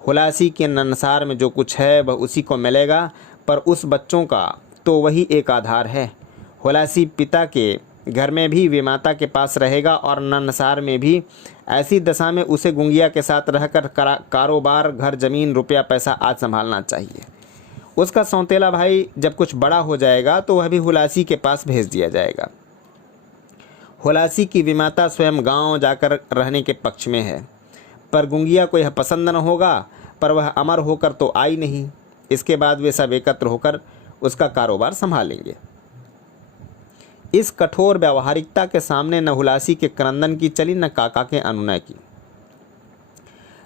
हुलासी के नन्सार में जो कुछ है वह उसी को मिलेगा, पर उस बच्चों का तो वही एक आधार है। हुलासी पिता के घर में भी विमाता के पास रहेगा और नन्सार में भी। ऐसी दशा में उसे गूंगिया के साथ रहकर कारोबार, घर, जमीन, रुपया, पैसा आज संभालना चाहिए। उसका सौतेला भाई जब कुछ बड़ा हो जाएगा तो वह भी हुलासी के पास भेज दिया जाएगा। हुलासी की विमाता स्वयं गांव जाकर रहने के पक्ष में है, पर गूंगिया को यह पसंद न होगा। पर वह अमर होकर तो आई नहीं। इसके बाद वे सब एकत्र होकर उसका कारोबार संभालेंगे। इस कठोर व्यावहारिकता के सामने न हुलासी के क्रंदन की चली, न काका के अनुनय की।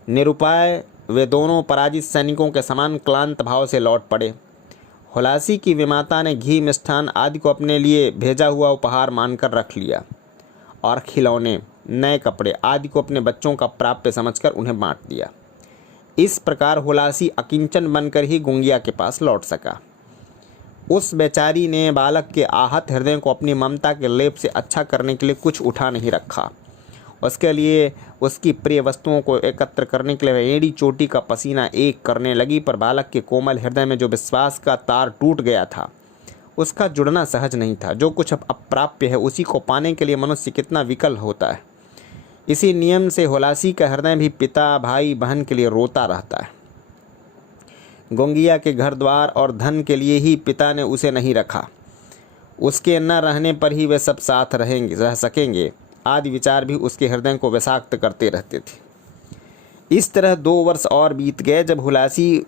निरुपाय वे दोनों पराजित सैनिकों के समान क्लांत भाव से लौट पड़े। हुलासी की विमाता ने घी, मिष्ठान आदि को अपने लिए भेजा हुआ उपहार मानकर रख लिया और खिलौने, नए कपड़े आदि को अपने बच्चों का प्राप्य समझकर उन्हें बांट दिया। इस प्रकार हुलासी अकिंचन बनकर ही गुंगिया के पास लौट सका। उस बेचारी ने बालक के आहत हृदय को अपनी ममता के लेप से अच्छा करने के लिए कुछ उठा नहीं रखा। उसके लिए उसकी प्रिय वस्तुओं को एकत्र करने के लिए एड़ी चोटी का पसीना एक करने लगी, पर बालक के कोमल हृदय में जो विश्वास का तार टूट गया था उसका जुड़ना सहज नहीं था। जो कुछ अब अप्राप्य है उसी को पाने के लिए मनुष्य कितना विकल होता है। इसी नियम से हुलासी का हृदय भी पिता, भाई, बहन के लिए रोता रहता है। गुंगिया के घर द्वार और धन के लिए ही पिता ने उसे नहीं रखा, उसके न रहने पर ही वे सब साथ रह सकेंगे आदि विचार भी उसके हृदय को विषाक्त करते रहते थे। इस तरह 2 वर्ष और बीत गए। जब हुलासी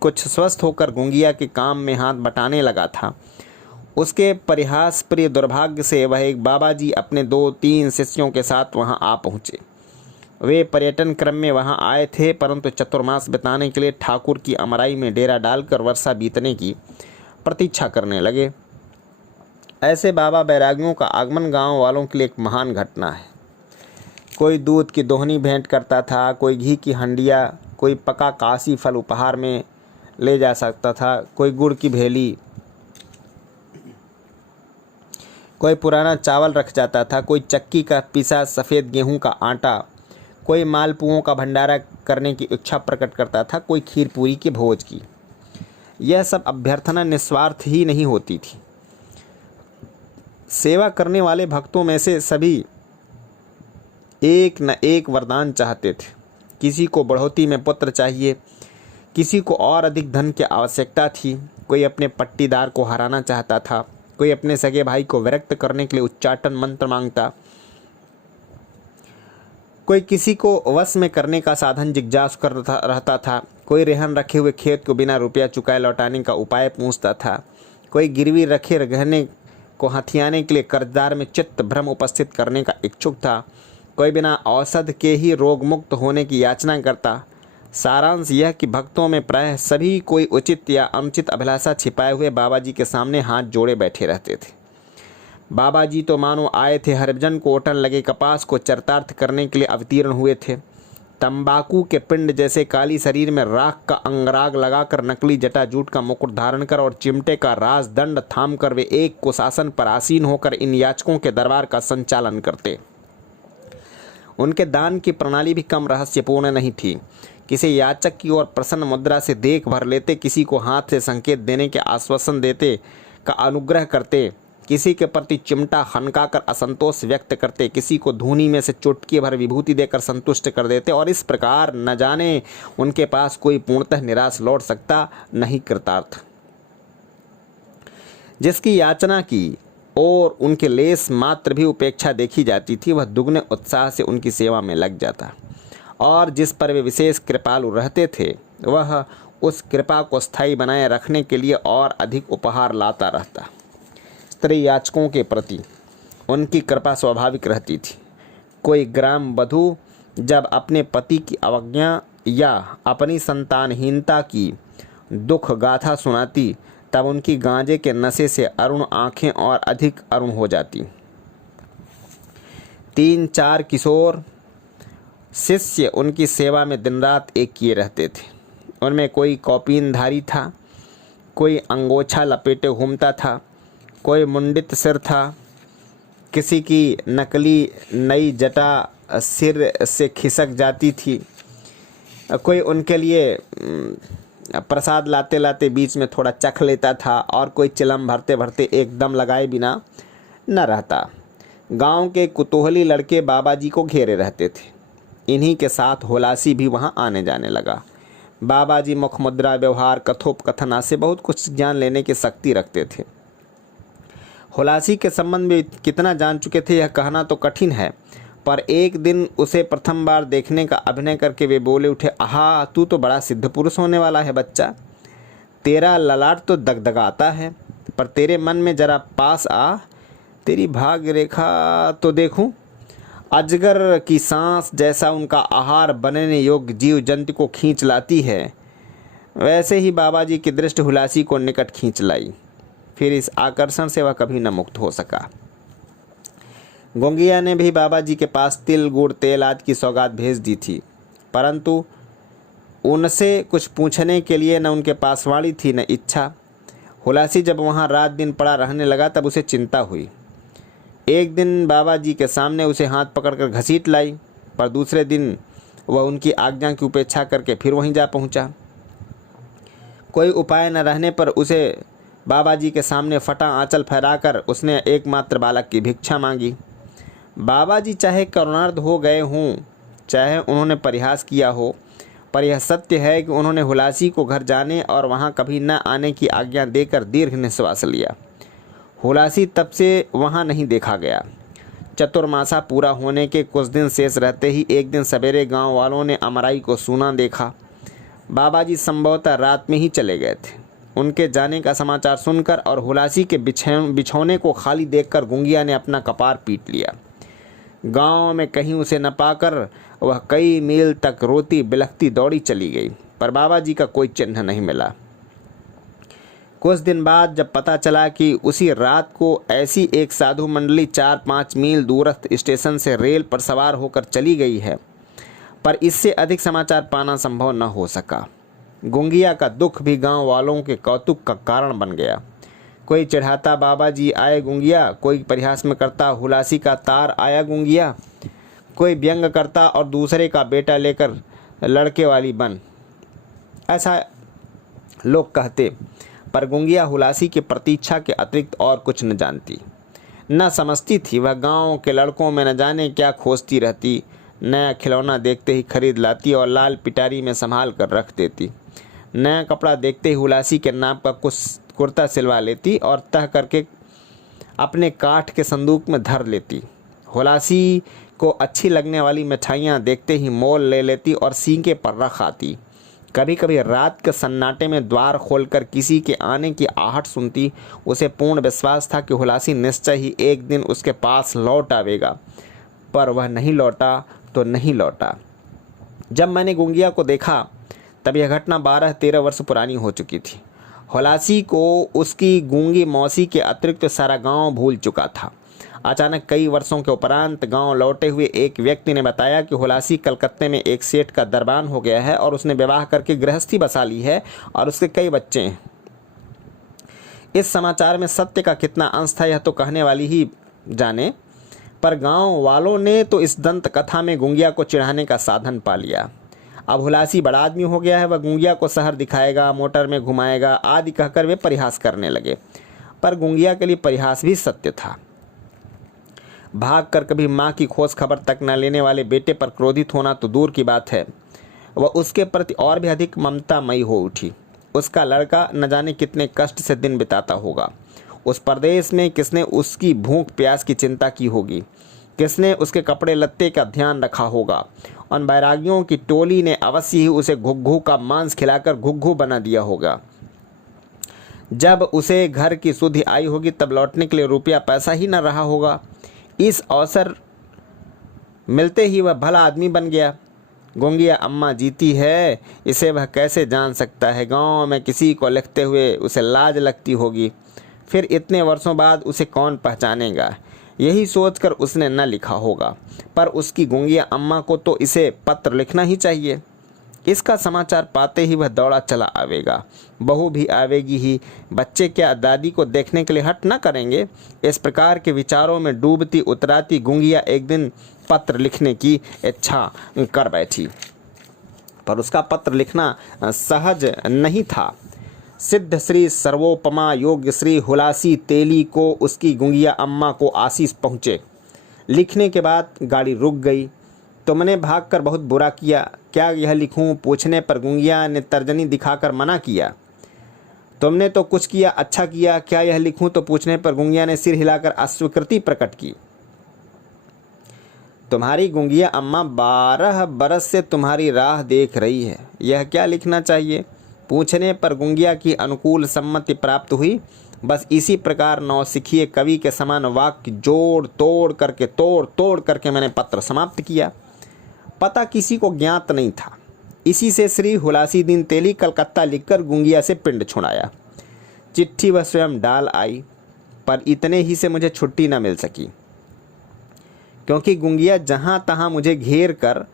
कुछ स्वस्थ होकर गुंगिया के काम में हाथ बटाने लगा था, उसके परिहास प्रिय दुर्भाग्य से वह एक बाबा जी अपने 2-3 शिष्यों के साथ वहां आ पहुँचे। वे पर्यटन क्रम में वहां आए थे, परंतु चतुर्मास बिताने के लिए ठाकुर की अमराई में डेरा डालकर वर्षा बीतने की प्रतीक्षा करने लगे। ऐसे बाबा बैरागियों का आगमन गांव वालों के लिए एक महान घटना है। कोई दूध की दोहनी भेंट करता था, कोई घी की हंडिया, कोई पका काशी फल उपहार में ले जा सकता था, कोई गुड़ की भेली, कोई पुराना चावल रख जाता था, कोई चक्की का पिसा सफ़ेद गेहूं का आटा, कोई मालपुओं का भंडारा करने की इच्छा प्रकट करता था, कोई खीर पूरी के भोज की। यह सब अभ्यर्थना निस्वार्थ ही नहीं होती थी। सेवा करने वाले भक्तों में से सभी एक न एक वरदान चाहते थे। किसी को बढ़ोतरी में पुत्र चाहिए, किसी को और अधिक धन की आवश्यकता थी, कोई अपने पट्टीदार को हराना चाहता था, कोई अपने सगे भाई को विरक्त करने के लिए उच्चाटन मंत्र मांगता, कोई किसी को वश में करने का साधन जिज्ञासु कर रहता था, कोई रेहन रखे हुए खेत को बिना रुपया चुकाए लौटाने का उपाय पूछता था, कोई गिरवी रखे गहने को हथियाने के लिए कर्जदार में चित्त भ्रम उपस्थित करने का इच्छुक था, कोई बिना औषध के ही रोग मुक्त होने की याचना करता। सारांश यह कि भक्तों में प्रायः सभी कोई उचित या अनुचित अभिलाषा छिपाए हुए बाबा जी के सामने हाथ जोड़े बैठे रहते थे। बाबा जी तो मानो आए थे हरिजन को ओटन लगे कपास को चरितार्थ करने के लिए अवतीर्ण हुए थे। तंबाकू के पिंड जैसे काली शरीर में राख का अंगराग लगाकर, नकली जटाजूट का मुकुट धारण कर और चिमटे का राजदंड थाम कर वे एक कुशासन पर आसीन होकर इन याचकों के दरबार का संचालन करते। उनके दान की प्रणाली भी कम रहस्यपूर्ण नहीं थी। किसी याचक की ओर प्रसन्न मुद्रा से देख भर लेते, किसी को हाथ से संकेत देने के आश्वासन देते का अनुग्रह करते, किसी के प्रति चिमटा खनकाकर असंतोष व्यक्त करते, किसी को धूनी में से चुटकी भर विभूति देकर संतुष्ट कर देते, और इस प्रकार न जाने उनके पास कोई पूर्णतः निराश लौट सकता, नहीं कृतार्थ। जिसकी याचना की और उनके लेस मात्र भी उपेक्षा देखी जाती थी, वह दुगने उत्साह से उनकी सेवा में लग जाता, और जिस पर वे विशेष कृपालु रहते थे वह उस कृपा को स्थायी बनाए रखने के लिए और अधिक उपहार लाता रहता। स्त्री याचकों के प्रति उनकी कृपा स्वाभाविक रहती थी। कोई ग्राम वधू जब अपने पति की अवज्ञा या अपनी संतानहीनता की दुख गाथा सुनाती, तब उनकी गांजे के नशे से अरुण आंखें और अधिक अरुण हो जाती। 3-4 किशोर शिष्य उनकी सेवा में दिन रात एक किए रहते थे। उनमें कोई कौपीनधारी था, कोई अंगोछा लपेटे घूमता था, कोई मुंडित सिर था, किसी की नकली नई जटा सिर से खिसक जाती थी, कोई उनके लिए प्रसाद लाते लाते बीच में थोड़ा चख लेता था, और कोई चिलम भरते भरते एकदम लगाए बिना न रहता। गांव के कुतूहली लड़के बाबा जी को घेरे रहते थे। इन्हीं के साथ हुलासी भी वहां आने जाने लगा। बाबा जी मुख मुद्रा, व्यवहार, कथोपकथन आदि से बहुत कुछ जान लेने की शक्ति रखते थे। हुलासी के संबंध में कितना जान चुके थे यह कहना तो कठिन है, पर एक दिन उसे प्रथम बार देखने का अभिनय करके वे बोले उठे, आहा, तू तो बड़ा सिद्ध पुरुष होने वाला है बच्चा। तेरा ललाट तो दगदगाता है, पर तेरे मन में जरा पास आ, तेरी भाग्य रेखा तो देखूं। अजगर की सांस जैसा उनका आहार बनने योग्य जीव जंतु को खींच लाती है। वैसे ही बाबा जी की दृष्टि हुलासी को निकट खींच लाई। फिर इस आकर्षण से वह कभी न मुक्त हो सका। गोंगिया ने भी बाबा जी के पास तिल गुड़ तेल आदि की सौगात भेज दी थी, परंतु उनसे कुछ पूछने के लिए न उनके पास वाणी थी न इच्छा। हुलासी जब वहाँ रात दिन पड़ा रहने लगा तब उसे चिंता हुई। एक दिन बाबा जी के सामने उसे हाथ पकड़कर घसीट लाई, पर दूसरे दिन वह उनकी आज्ञा की उपेक्षा करके फिर वहीं जा पहुँचा। कोई उपाय न रहने पर उसे बाबा जी के सामने फटा आंचल फहराकर उसने एकमात्र बालक की भिक्षा मांगी। बाबा जी चाहे करुणार्ध हो गए हों, चाहे उन्होंने परिहास किया हो, पर यह सत्य है कि उन्होंने हुलासी को घर जाने और वहाँ कभी न आने की आज्ञा देकर दीर्घ निश्वास लिया। हुलासी तब से वहाँ नहीं देखा गया। चतुर्मासा पूरा होने के कुछ दिन शेष रहते ही एक दिन सवेरे गांव वालों ने अमराई को सूना देखा। बाबा जी संभवतः रात में ही चले गए थे। उनके जाने का समाचार सुनकर और हुलासी के बिछौने को खाली देखकर गुंगिया ने अपना कपार पीट लिया। गांव में कहीं उसे न पाकर वह कई मील तक रोती बिलखती दौड़ी चली गई, पर बाबा जी का कोई चिन्ह नहीं मिला। कुछ दिन बाद जब पता चला कि उसी रात को ऐसी एक साधु मंडली 4-5 मील दूरस्थ स्टेशन से रेल पर सवार होकर चली गई है, पर इससे अधिक समाचार पाना संभव न हो सका। गुंगिया का दुख भी गांव वालों के कौतुक का कारण बन गया। कोई चढ़ाता बाबा जी आए गुंगिया, कोई परिहास में करता हुलासी का तार आया गुंगिया, कोई व्यंग करता और दूसरे का बेटा लेकर लड़के वाली बन, ऐसा लोग कहते। पर गुंगिया हुलासी की प्रतीक्षा के अतिरिक्त और कुछ न जानती, न समझती थी। वह गांव के लड़कों में न जाने क्या खोजती रहती। नया खिलौना देखते ही खरीद लाती और लाल पिटारी में संभाल कर रख देती। नया कपड़ा देखते ही हुलासी के नाप का कुछ कुर्ता सिलवा लेती और तह करके अपने काठ के संदूक में धर लेती। हुलासी को अच्छी लगने वाली मिठाइयाँ देखते ही मोल ले लेती और सींगे पर रख आती। कभी कभी रात के सन्नाटे में द्वार खोलकर किसी के आने की आहट सुनती। उसे पूर्ण विश्वास था कि हुलासी निश्चय ही एक दिन उसके पास लौट आवेगा, पर वह नहीं लौटा तो नहीं लौटा। जब मैंने गुंगिया को देखा तब यह घटना 12-13 वर्ष पुरानी हो चुकी थी। हुलासी को उसकी गूंगी मौसी के अतिरिक्त सारा गांव भूल चुका था। अचानक कई वर्षों के उपरांत गांव लौटे हुए एक व्यक्ति ने बताया कि हुलासी कलकत्ते में एक सेठ का दरबान हो गया है और उसने विवाह करके गृहस्थी बसा ली है और उसके कई बच्चे हैं। इस समाचार में सत्य का कितना अंश था यह तो कहने वाली ही जाने, पर गांव वालों ने तो इस दंत कथा में गुंगिया को चिढ़ाने का साधन पा लिया। अब हुलासी बड़ा आदमी हो गया है, वह गुंगिया को शहर दिखाएगा, मोटर में घुमाएगा आदि कहकर वे परिहास करने लगे। पर गुंगिया के लिए परिहास भी सत्य था। भाग कर कभी माँ की खोज खबर तक न लेने वाले बेटे पर क्रोधित होना तो दूर की बात है, वह उसके प्रति और भी अधिक ममतामयी हो उठी। उसका लड़का न जाने कितने कष्ट से दिन बिताता होगा। उस परदेश में किसने उसकी भूख प्यास की चिंता की होगी, किसने उसके कपड़े लत्ते का ध्यान रखा होगा। उन बैरागियों की टोली ने अवश्य ही उसे घुघू का मांस खिलाकर घुघू बना दिया होगा। जब उसे घर की सुधि आई होगी तब लौटने के लिए रुपया पैसा ही न रहा होगा। इस अवसर मिलते ही वह भला आदमी बन गया। गुंगिया अम्मा जीती है, इसे वह कैसे जान सकता है। गांव में किसी को लिखते हुए उसे लाज लगती होगी, फिर इतने वर्षों बाद उसे कौन पहचानेगा। यही सोचकर उसने न लिखा होगा, पर उसकी गुंगिया अम्मा को तो इसे पत्र लिखना ही चाहिए। इसका समाचार पाते ही वह दौड़ा चला आवेगा। बहू भी आवेगी ही, बच्चे क्या दादी को देखने के लिए हट न करेंगे। इस प्रकार के विचारों में डूबती उतराती गुंगिया एक दिन पत्र लिखने की इच्छा कर बैठी, पर उसका पत्र लिखना सहज नहीं था। सिद्ध श्री सर्वोपमा योग्य श्री हुलासी तेली को उसकी गुंगिया अम्मा को आशीष पहुँचे। लिखने के बाद गाड़ी रुक गई। तुमने भागकर बहुत बुरा किया, क्या यह लिखूं? पूछने पर गुंगिया ने तर्जनी दिखाकर मना किया। तुमने तो कुछ किया, अच्छा किया, क्या यह लिखूं? तो पूछने पर गुंगिया ने सिर हिलाकर अस्वीकृति प्रकट की। तुम्हारी गुंगिया अम्मा 12 बरस से तुम्हारी राह देख रही है, यह क्या लिखना चाहिए? पूछने पर गुंगिया की अनुकूल सम्मति प्राप्त हुई। बस इसी प्रकार नौसिखिए कवि के समान वाक्य तोड़ तोड़ करके मैंने पत्र समाप्त किया। पता किसी को ज्ञात नहीं था। इसी से श्री हुलासीदीन तेली कलकत्ता लिखकर गुंगिया से पिंड छुड़ाया। चिट्ठी वह स्वयं डाल आई, पर इतने ही से मुझे छुट्टी न मिल सकी, क्योंकि गुंगिया जहाँ तहाँ मुझे घेर कर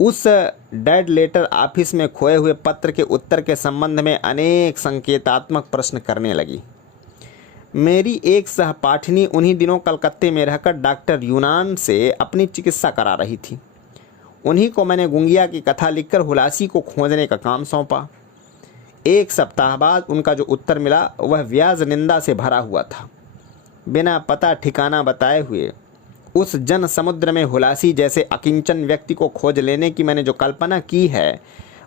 उस डेड लेटर ऑफिस में खोए हुए पत्र के उत्तर के संबंध में अनेक संकेतात्मक प्रश्न करने लगी। मेरी एक सहपाठिनी उन्हीं दिनों कलकत्ते में रहकर डॉक्टर यूनान से अपनी चिकित्सा करा रही थी। उन्हीं को मैंने गुंगिया की कथा लिखकर हुलासी को खोजने का काम सौंपा। 1 सप्ताह बाद उनका जो उत्तर मिला वह व्याज निंदा से भरा हुआ था। बिना पता ठिकाना बताए हुए उस जन समुद्र में हुलासी जैसे अकिंचन व्यक्ति को खोज लेने की मैंने जो कल्पना की है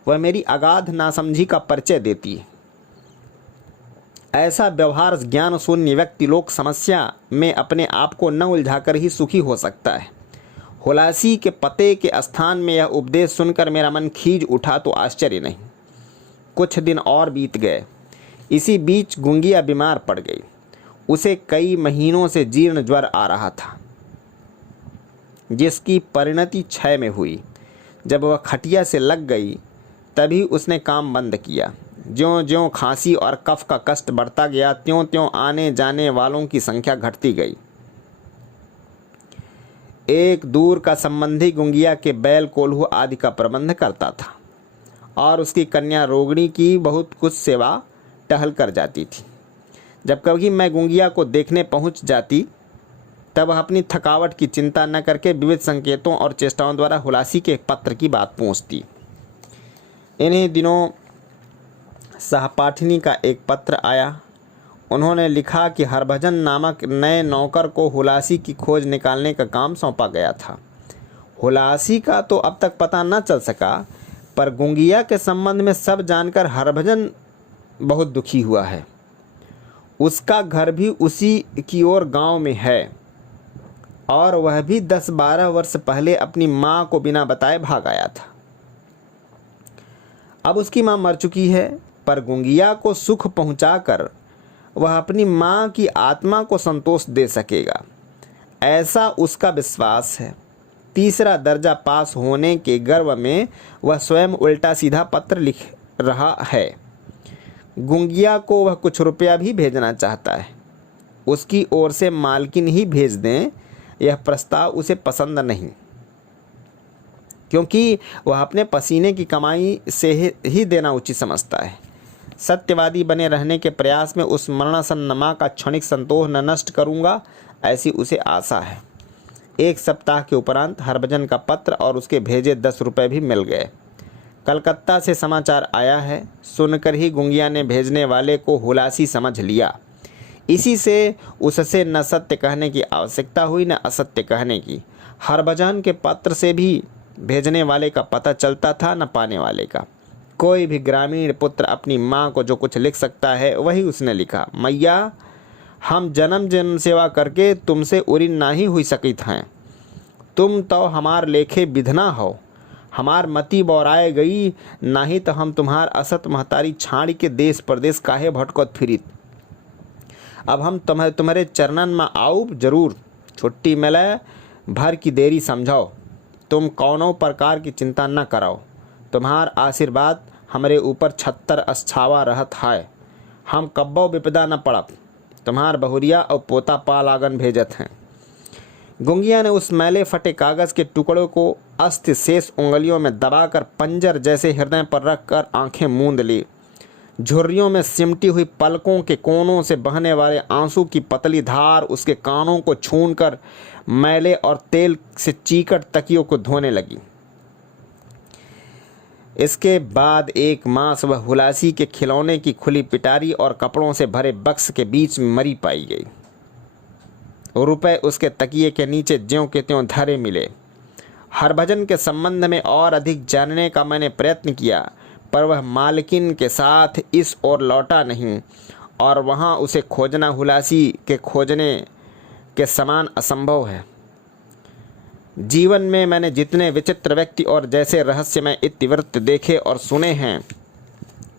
वह मेरी अगाध नासमझी का परिचय देती है। ऐसा व्यवहार ज्ञान शून्य व्यक्ति लोक समस्या में अपने आप को न उलझाकर ही सुखी हो सकता है। हुलासी के पते के स्थान में यह उपदेश सुनकर मेरा मन खींच उठा तो आश्चर्य नहीं। कुछ दिन और बीत गए। इसी बीच गुंगिया बीमार पड़ गई। उसे कई महीनों से जीर्ण ज्वर आ रहा था, जिसकी परिणति क्षय में हुई। जब वह खटिया से लग गई तभी उसने काम बंद किया। ज्यों-ज्यों खांसी और कफ का कष्ट बढ़ता गया त्यों-त्यों आने जाने वालों की संख्या घटती गई। एक दूर का संबंधी गुंगिया के बैल कोल्हू आदि का प्रबंध करता था और उसकी कन्या रोगिणी की बहुत कुछ सेवा टहल कर जाती थी। जब कभी मैं गुंगिया को देखने पहुंच जाती तब वह अपनी थकावट की चिंता न करके विविध संकेतों और चेष्टाओं द्वारा हुलासी के पत्र की बात पूछती। इन्हीं दिनों सहपाठिनी का एक पत्र आया। उन्होंने लिखा कि हरभजन नामक नए नौकर को हुलासी की खोज निकालने का काम सौंपा गया था। हुलासी का तो अब तक पता न चल सका, पर गुंगिया के संबंध में सब जानकर हरभजन बहुत दुखी हुआ है। उसका घर भी उसी की ओर गांव में है और वह भी 10-12 वर्ष पहले अपनी माँ को बिना बताए भाग आया था। अब उसकी माँ मर चुकी है, पर गुंगिया को सुख पहुंचाकर वह अपनी माँ की आत्मा को संतोष दे सकेगा, ऐसा उसका विश्वास है। 3रा दर्जा पास होने के गर्व में वह स्वयं उल्टा सीधा पत्र लिख रहा है। गुंगिया को वह कुछ रुपया भी भेजना चाहता है। उसकी ओर से मालकिन ही भेज दें, यह प्रस्ताव उसे पसंद नहीं, क्योंकि वह अपने पसीने की कमाई से ही देना उचित समझता है। सत्यवादी बने रहने के प्रयास में उस मरणासन्न माँ का क्षणिक संतोष न नष्ट करूँगा, ऐसी उसे आशा है। 1 सप्ताह के उपरांत हरभजन का पत्र और उसके भेजे 10 रुपये भी मिल गए। कलकत्ता से समाचार आया है। सुनकर ही गुंगिया ने भेजने वाले को हुलासी समझ लिया। इसी से उससे न सत्य कहने की आवश्यकता हुई न असत्य कहने की। हरभजन के पत्र से भी भेजने वाले का पता चलता था न पाने वाले का। कोई भी ग्रामीण पुत्र अपनी माँ को जो कुछ लिख सकता है वही उसने लिखा। मैया, हम जन्म जन्म सेवा करके तुमसे उरी ना ही हुई सकित हैं। तुम तो हमार लेखे बिधना हो। हमार मती बौराए गई, नाही तो हम तुम्हार असत महतारी छाड़ी के देश प्रदेश काहे भटकत फिरित। अब हम तुम्हारे चरणन में आऊब जरूर। छुट्टी मिले भर की देरी समझाओ। तुम कौनों प्रकार की चिंता न कराओ। तुम्हार आशीर्वाद हमरे ऊपर 76 अछावा रहत है। हम कब्बो विपदा न पड़ब। तुम्हार बहुरिया और पोता पाल आगन भेजत हैं। गुंगिया ने उस मैले फटे कागज के टुकड़ों को अस्थि शेष उंगलियों में दबाकर पंजर जैसे हृदय पर रखकर आंखें मूंद ली। झुर्रियों में सिमटी हुई पलकों के कोनों से बहने वाले आंसू की पतली धार उसके कानों को छूकर मैले और तेल से चीकट तकियों को धोने लगी। इसके बाद 1 मास वह हुलासी के खिलौने की खुली पिटारी और कपड़ों से भरे बक्स के बीच में मरी पाई गई। रुपए उसके तकिए के नीचे ज्यों के त्यों धरे मिले। हरभजन के संबंध में और अधिक जानने का मैंने प्रयत्न किया, पर वह मालकिन के साथ इस ओर लौटा नहीं और वहाँ उसे खोजना हुलासी के खोजने के समान असंभव है। जीवन में मैंने जितने विचित्र व्यक्ति और जैसे रहस्यमय इतिवृत्त देखे और सुने हैं,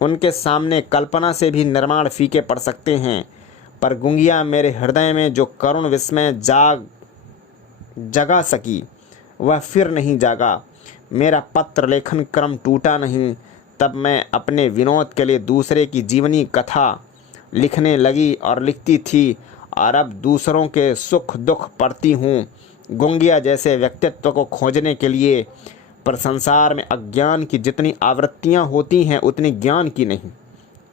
उनके सामने कल्पना से भी निर्माण फीके पड़ सकते हैं, पर गुंगिया मेरे हृदय में जो करुण विस्मय जगा सकी वह फिर नहीं जागा। मेरा पत्र लेखन क्रम टूटा नहीं। तब मैं अपने विनोद के लिए दूसरे की जीवनी कथा लिखने लगी और लिखती थी, और अब दूसरों के सुख दुख पढ़ती हूँ, गुंगिया जैसे व्यक्तित्व को खोजने के लिए। पर संसार में अज्ञान की जितनी आवृत्तियाँ होती हैं उतनी ज्ञान की नहीं।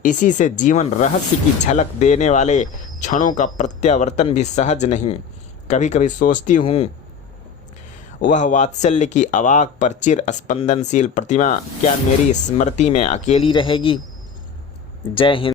इसी से जीवन रहस्य की झलक देने वाले क्षणों का प्रत्यावर्तन भी सहज नहीं। कभी कभी सोचती हूँ, वह वात्सल्य की अवाक पर चिर स्पंदनशील प्रतिमा क्या मेरी स्मृति में अकेली रहेगी। जय हिंद।